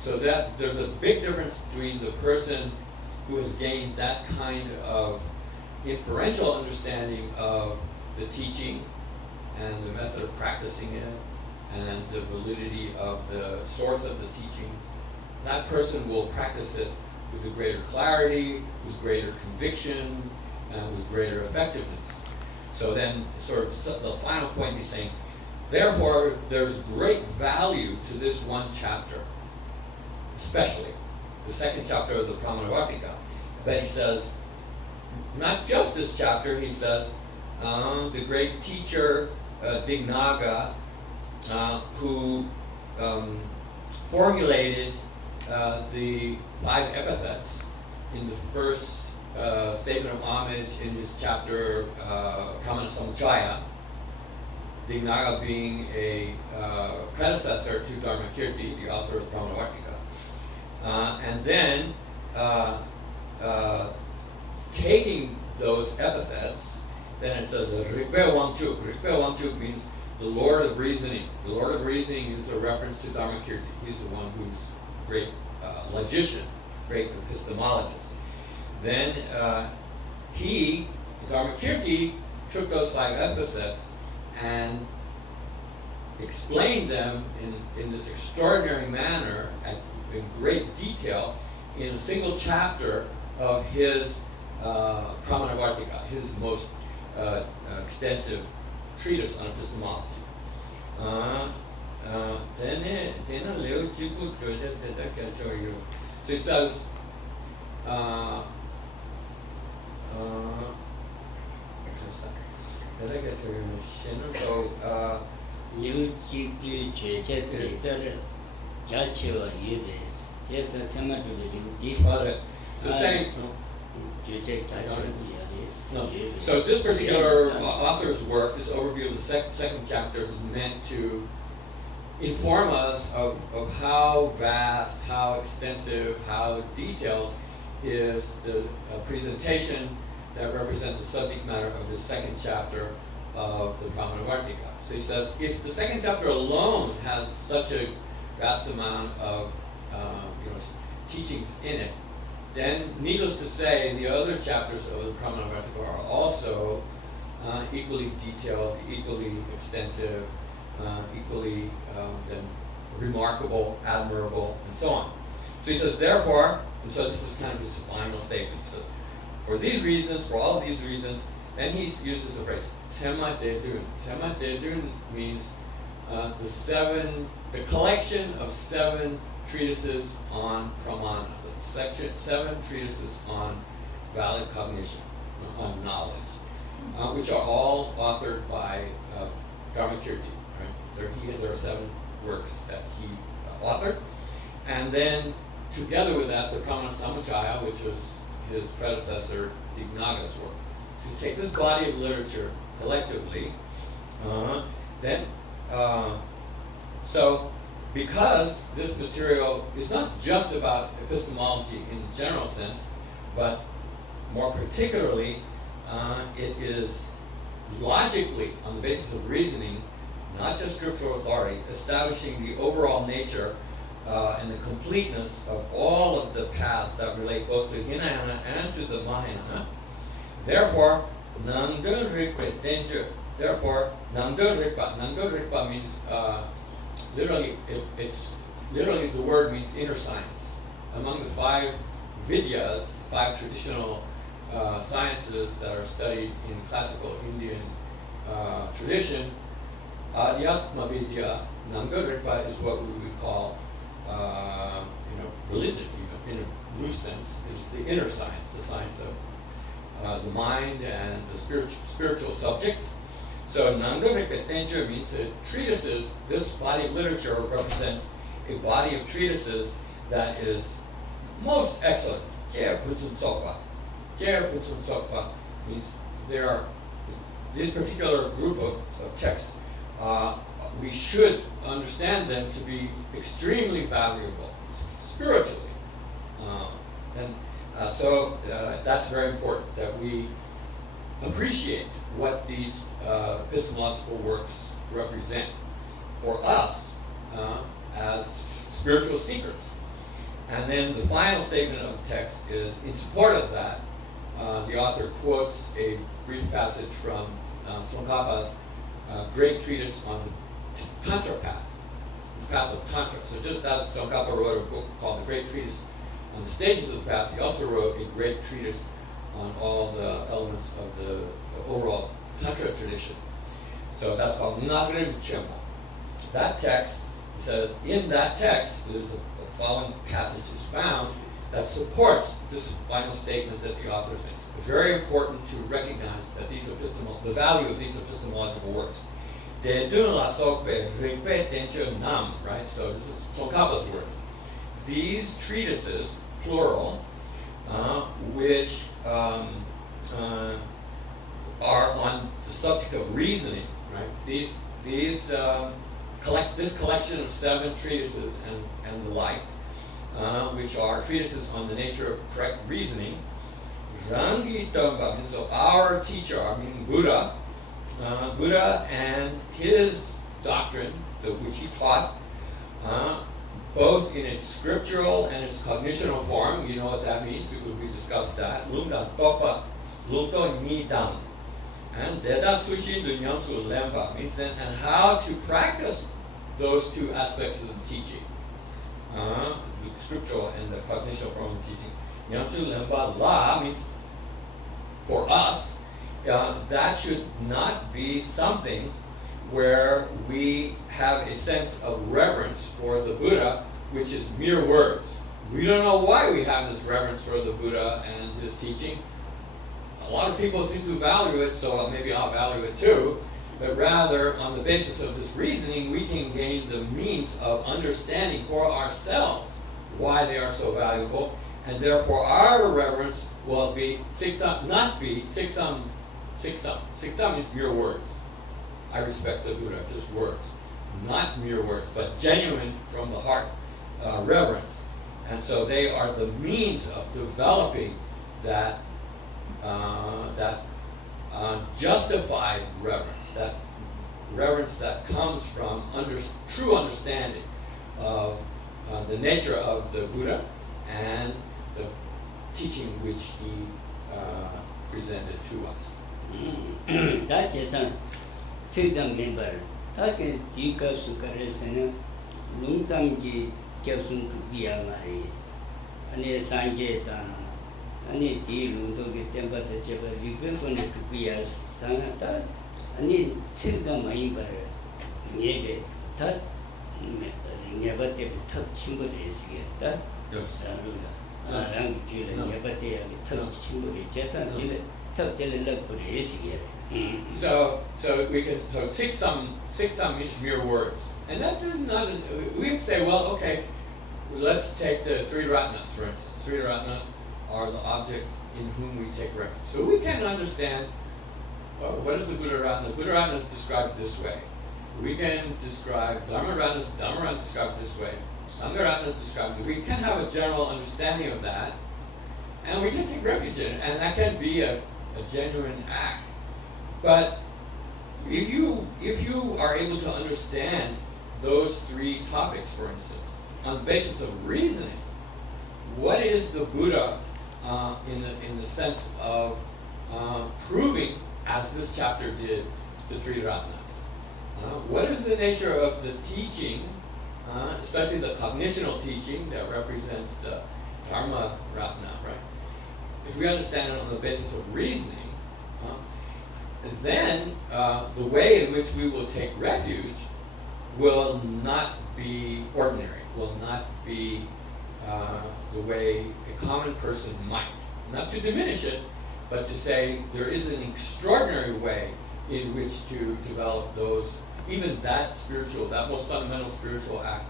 So that there's a big difference between the person who has gained that kind of inferential understanding of the teaching and the method of practicing it and the validity of the source of the teaching. That person will practice it with a greater clarity, with greater conviction, and with greater effectiveness. So then sort of the final point he's saying, therefore there's great value to this one chapter, especially the second chapter of the Pramanavarttika. But he says, not just this chapter, he says, the great teacher Dignaga, who formulated the 5 epithets in the first statement of homage in his chapter Pramanasiddhi, Dignaga being a predecessor to Dharmakirti, the author of Pramanavarttika. And then taking those epithets, then it says Rikpe Wangchuk. Rikpe Wangchuk means the Lord of Reasoning. The Lord of Reasoning is a reference to Dharmakirti. He's the one who's a great logician, great epistemologist. Then Dharmakirti, took those 5 epithets and explained them in this extraordinary manner, in great detail, in a single chapter of his Pramanavarttika, his most extensive treatise on epistemology. So he says, so saying, no. So this particular author's work, this overview of the second chapter, is meant to inform us of how vast, how extensive, how detailed is the presentation that represents the subject matter of the second chapter of the Pramanavarttika. So he says, if the second chapter alone has such a vast amount of teachings in it, then, needless to say, the other chapters of the Pramanavarttika are also equally detailed, equally extensive, equally then remarkable, admirable, and so on. So he says, therefore, and so this is kind of his final statement. He says, for these reasons, for all of these reasons, then he uses the phrase, Tsema Dedun. Tsema Dedun means the collection of 7 treatises on pramana. 7 treatises on valid cognition, on knowledge, which are all authored by Dharmakirti. Right? There are 7 works that he authored, And then, together with that, the Pramanasamachaya, which was his predecessor, Dignaga's work. So you take this body of literature collectively, so because this material is not just about epistemology in the general sense, but more particularly, it is logically, on the basis of reasoning, not just scriptural authority, establishing the overall nature and the completeness of all of the paths that relate both to Hinayana and to the Mahayana. Therefore, Nangdol Rikpa danger. Therefore, Nangdol Rikpa means literally the word means inner science. Among the 5 vidyas, 5 traditional sciences that are studied in classical Indian tradition, Adhyatma Vidya, Nangdol Rikpa is what we would call religion, in a loose sense. It's the inner science, the science of the mind and the spiritual subjects. So Nangdol nature means that treatises, this body of literature represents a body of treatises that is most excellent. Jer Putsun Tsokpa means there are this particular group of texts, we should understand them to be extremely valuable spiritually. So that's very important, that we appreciate what these epistemological works represent for us as spiritual seekers. And then the final statement of the text is, in support of that, the author quotes a brief passage from Tsongkhapa's great treatise on the Tantra path, the path of Tantra. So just as Tsongkhapa wrote a book called The Great Treatise on the Stages of the Path, he also wrote a great treatise on all the elements of the overall Tantra tradition. So that's called Nagrim Chema. That text says, in that text, there's the following passage is found that supports this final statement that the author makes. It's very important to recognize that the value of these epistemological works. Right? So this is Tsongkhapa's words. These treatises, plural, which are on the subject of reasoning, right? This collection of 7 treatises and the like, which are treatises on the nature of correct reasoning. Rangi Domba, so our teacher, I mean Buddha and his doctrine, which he taught, both in its scriptural and its cognitional form. You know what that means because we discussed that. Lumdan Topa, Lumto Nidam. And Dedan Sushin Dunyamsu Lemba means then, and how to practice those 2 aspects of the teaching, the scriptural and the cognitional form of the teaching. Nyamsu Lemba La means for us, that should not be something where we have a sense of reverence for the Buddha, which is mere words. We don't know why we have this reverence for the Buddha and his teaching. A lot of people seem to value it, so maybe I'll value it too. But rather, on the basis of this reasoning, we can gain the means of understanding for ourselves why they are so valuable, and therefore our reverence will be not be siksam. Siksam means mere words. I respect the Buddha, just words. Not mere words, but genuine from the heart reverence. And so they are the means of developing that justified reverence, that reverence that comes from true understanding of the nature of the Buddha and the teaching which he presented to us. That is a Siddham member. That is Dika Sukaresana, Lungtamgi Kelsun to be a Mari, and a Sangeta, and a deal Lundogi Temper the Jabba, you can to be a Sanata, and it Siddham member. Maybe that never touch symbolies here. That Yes. never touch symbolies, just until So we can siksam means mere words, and that is not. We would say, well, okay, let's take the three Ratnas, for instance. Three Ratnas are the object in whom we take refuge. So we can understand, what is the Buddha Ratna? Buddha Ratna is described this way. We can describe Dharma Ratna is described this way. Sangha Ratna is described this way. We can have a general understanding of that, and we can take refuge in it, and that can be a genuine act. But if you are able to understand those three topics, for instance, on the basis of reasoning, what is the Buddha in the sense of proving, as this chapter did, the three Ratnas? What is the nature of the teaching, especially the cognitional teaching that represents the Dharma Ratna, right? If we understand it on the basis of reasoning, then the way in which we will take refuge will not be ordinary, will not be the way a common person might. Not to diminish it, but to say there is an extraordinary way in which to develop those, even that spiritual, that most fundamental spiritual act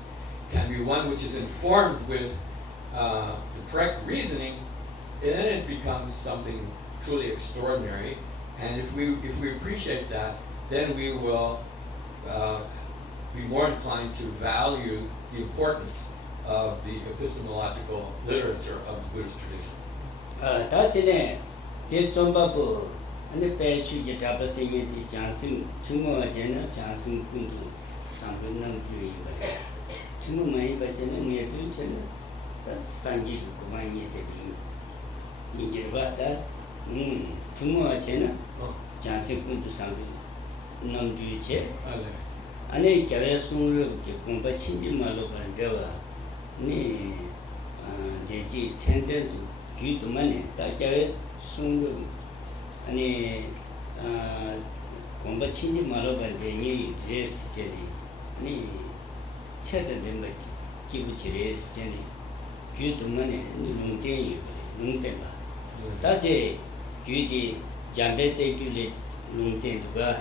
can be one which is informed with the correct reasoning, and then it becomes something truly extraordinary. And if we appreciate that, then we will be more inclined to value the importance of the epistemological literature of the Buddhist tradition. Tatine, the Jampa, and the Pechu get up a singing the Johnson, Tumo Agena, Johnson Kundu, Sample Nam Fui, Tumo May Bajana near Dunchen, that's Sangi Kumani to be in Jirvata, Tumo Agena, Johnson Kundu Sample Nam Duce, and a Kalasung, Kumpachin Malo Bandeva, ni jeji tended to give to money, that carried soon. Any Kumpachin Malo Bandeni, dress jelly, ni chatted them by Kibuchis jelly, give to money, Luntemba. That day, Judy Jampa take you Luntemba.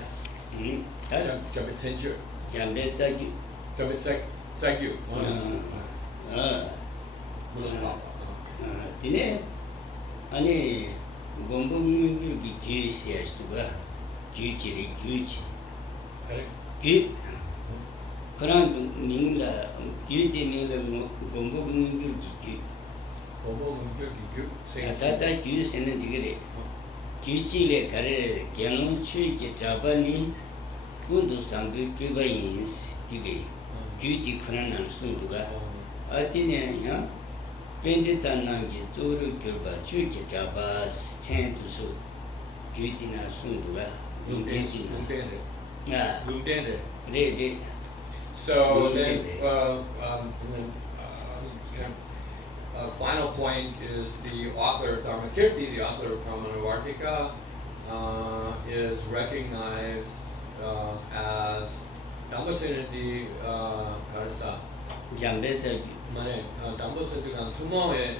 Jampa censure. Jampa take you. Jampa thank you. Dine, ani gombo mungi gyusi ashtuga, gyuchiri gyuchi. Gyu, kurang mingla, gyuti mingla gombo mungi gyu. Gombo mungi gyu. Tata gyu sena digre. Gyuchi le kare gyalong chui ki jabani kundu sangu gyuba yins digre. Gyuti kurang nan sunduga. Atine ya penditan nangi zuru gyurba chuki jabas chen tusu gyuti na sunduga lumtensi na Lumtende. re. So then, final point is the author Dharmakirti, the author of Pramanavarttika, is recognized as Dhammasenati Karasa. Jampa 만에 담보서들은 투모에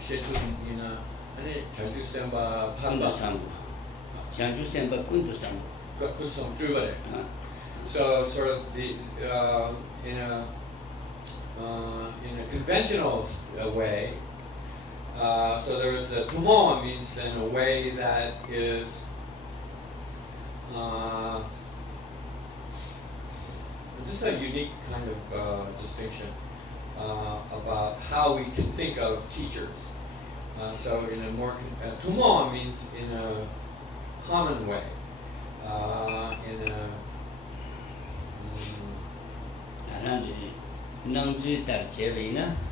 shechuina 아니 전주 semba kundu sambu. Janju semba kundu sambu. got some true. So sort of the in a conventional way. So there is a tumo means in a way that is this is a unique kind of distinction about how we can think of teachers. So in a more tumo means in a common way, in a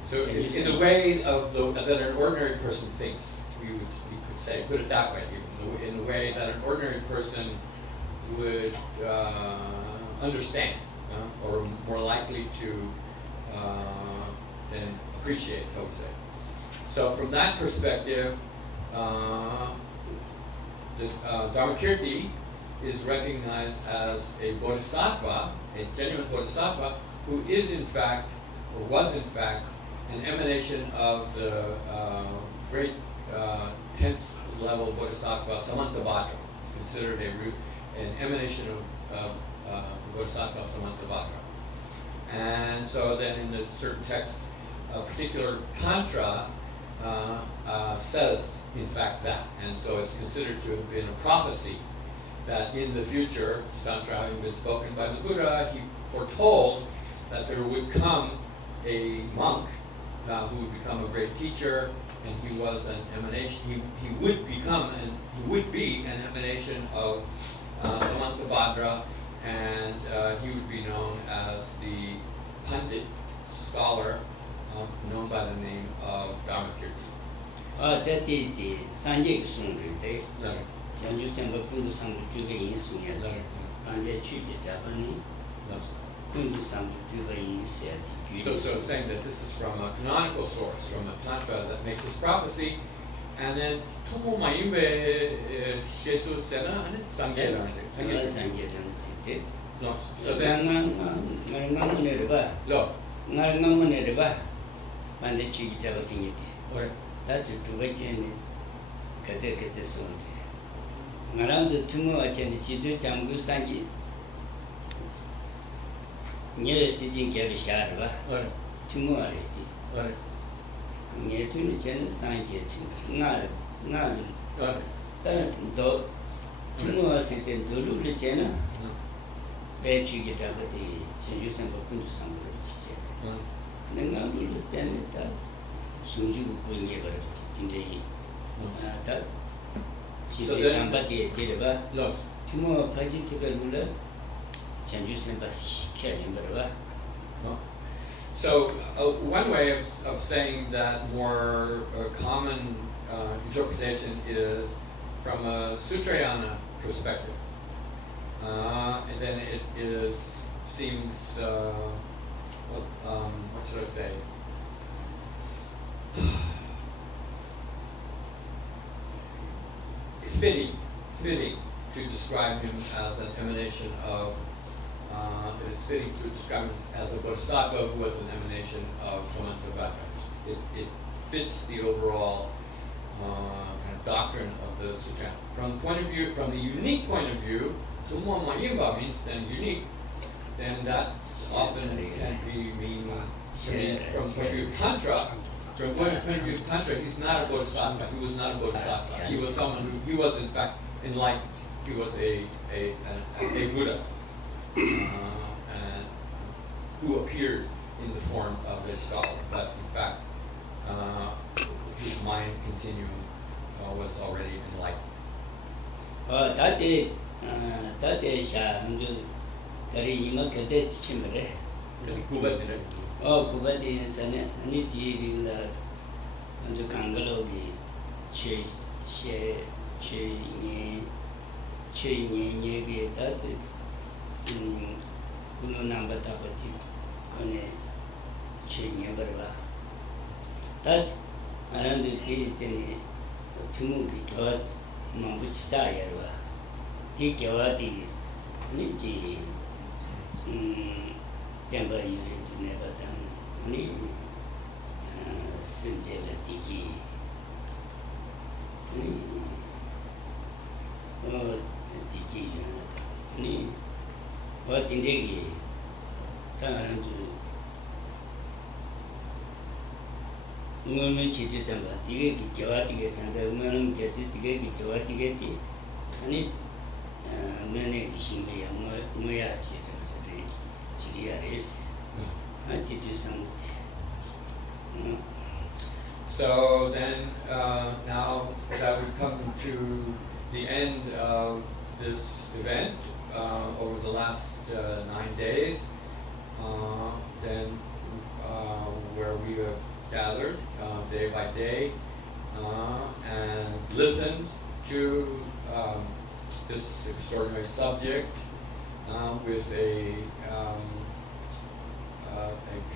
so in the way of that an ordinary person thinks, we could say, put it that way, in the way that an ordinary person would understand, or more likely to then appreciate, so to say. So from that perspective, the Dharmakirti is recognized as a bodhisattva, a genuine bodhisattva, who is in fact, or was in fact, an emanation of the great 10th level bodhisattva Samantabhadra, considered an emanation of the bodhisattva Samantabhadra. And so then in the certain texts, a particular tantra says, in fact, that. And so it's considered to have been a prophecy that in the future, tantra having been spoken by the Buddha, he foretold that there would come a monk who would become a great teacher, and he was an emanation. He would be an emanation of Samantabhadra, and he would be known as the Pandit scholar, known by the name of Dharmakirti. That's Sanjay Sung, Janju Samba Kundu Samba Juba in Suya, and the Chiki Tapani, Kundu Samba Juba in Set. So it's saying that this is from a canonical source, from a tantra that makes this prophecy, and then Tomo Mayumbe Shetsu Sena, and it's Sangye. No, so then and the Chiki Tapasing it. That's to waken it. Around the Tumo attended Chidu Tangu Sangi near sitting Gary Sharva, Tumo already. Near to the Chen Sangi, not that dog Tumo sitting Dulu Chena, where she get up at the Chinese and Bakundu Samba. Then I will tell it that soon you will never in the that. So Jampa did about tomorrow positive ruler, changes and carrying the So one way of saying that more common interpretation is from a Sutrayana perspective. And then it seems, what should I say? Fitting to describe him as an emanation of, it's fitting to describe him as a bodhisattva who was an emanation of Samantabhadra. It fits the overall kind of doctrine of the sutra. From the unique point of view, Tumma Mayimba means then unique, then that often can be mean from the point of view of Tantra. From the point of view of Tantra, he's not a bodhisattva. He was not a bodhisattva. He was someone he was in fact enlightened. He was a Buddha, and who appeared in the form of a scholar. But in fact, his mind continuum was already enlightened. That is Oh, Kubati is an Aniti and the Kangalogi, Che, that Kuno number Tapati, Kone, Che, Neverva. That around the Titani, Tumuki, God, Mabuch Sayarva, Tikawati, Niti, Temper unit. Never done any sincerity. Oh, Tiki, what in the time to Mummichi to Tamba, Tiki, Kawati, and the woman get it to get it, Kawati get it, and it many Shimaya, Moyachi, Chiliaris. So then, now that we've come to the end of this event over the last 9 days, then where we have gathered day by day and listened to this extraordinary subject with a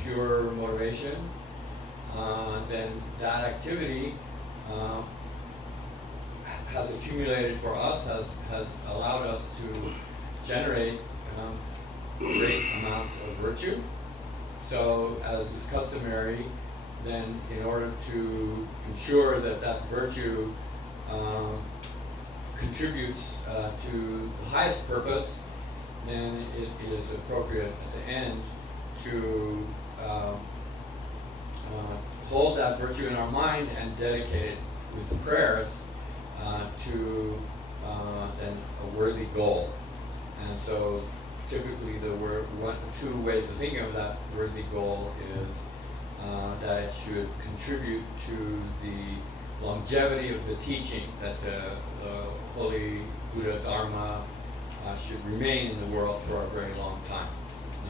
pure motivation, then that activity has accumulated for us, has allowed us to generate great amounts of virtue. So, as is customary, then in order to ensure that that virtue contributes to the highest purpose, then it is appropriate at the end to hold that virtue in our mind and dedicate it with the prayers to then a worthy goal. And so typically two ways of thinking of that worthy goal is that it should contribute to the longevity of the teaching, that the Holy Buddha Dharma should remain in the world for a very long time.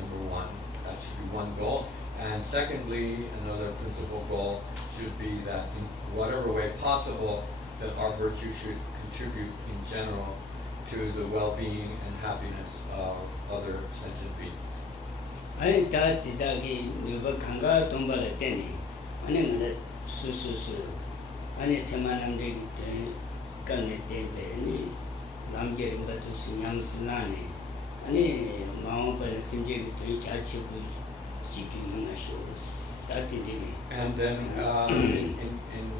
Number one, that should be one goal. And secondly, another principal goal should be that in whatever way possible, that our virtue should contribute in general to the well-being and happiness of other sentient beings. 아니 다 디다기 누가 강가 돈벌을 때니 아니 근데 수수수 아니 저만한데 간에 때문에 남게는 것도 신경쓰나니 아니 마음을 심지어 또 자치고 지키는 것이 다들이. And then in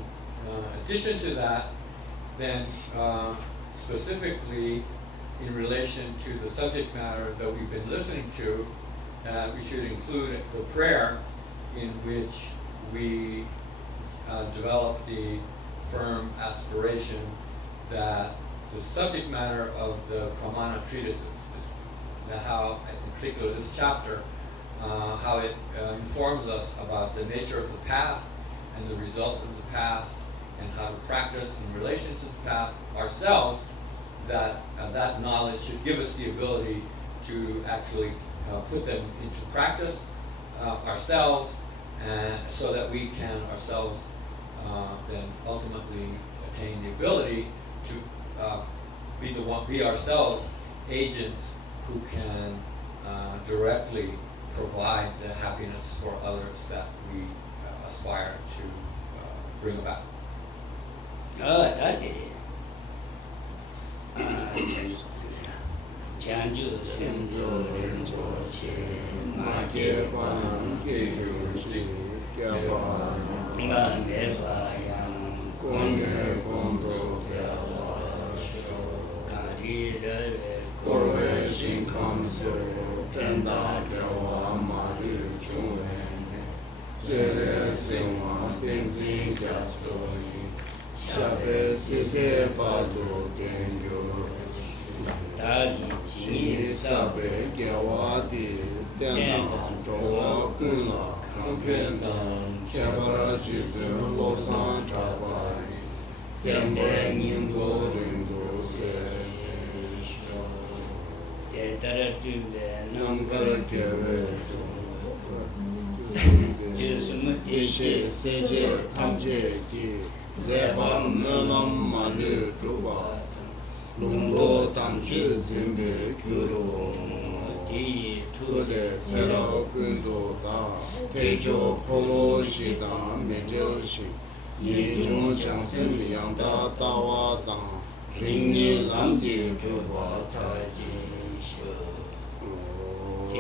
addition to that, then specifically in relation to the subject matter that we've been listening to, we should include the prayer in which we develop the firm aspiration that the subject matter of the Pramana treatises, how, in particular this chapter, how it informs us about the nature of the path and the result of the path, and how to practice in relation to the path ourselves, that knowledge should give us the ability to actually put them into practice ourselves, and so that we can ourselves then ultimately attain the ability to be ourselves agents who can directly provide the happiness for others that we aspire to bring about. 다들 장주 생조 rinpoche 마게 관한 계주지 갸바 내바양 공내 공도 가리를 고르웨 신감소 된다 대와 마리 중에네 제레 생화 땡진 갸소이 샤베 시대 바도 땡교 다리 지 사베 개와디 땡당 조와 군라 강변당 캬바라 지즈 로상 자바리 땡뱅인도 링도 세시쇼 대다라주베 남가라케베 주스무티시 세제 탐제기 제방 멜람 마르 주바 롱도 담시 진베 규로 디 투데 세라 군도다 대조 폴로시다 메저시 이종 장생 양다 다와다 링니 람디 주바 타지쇼 저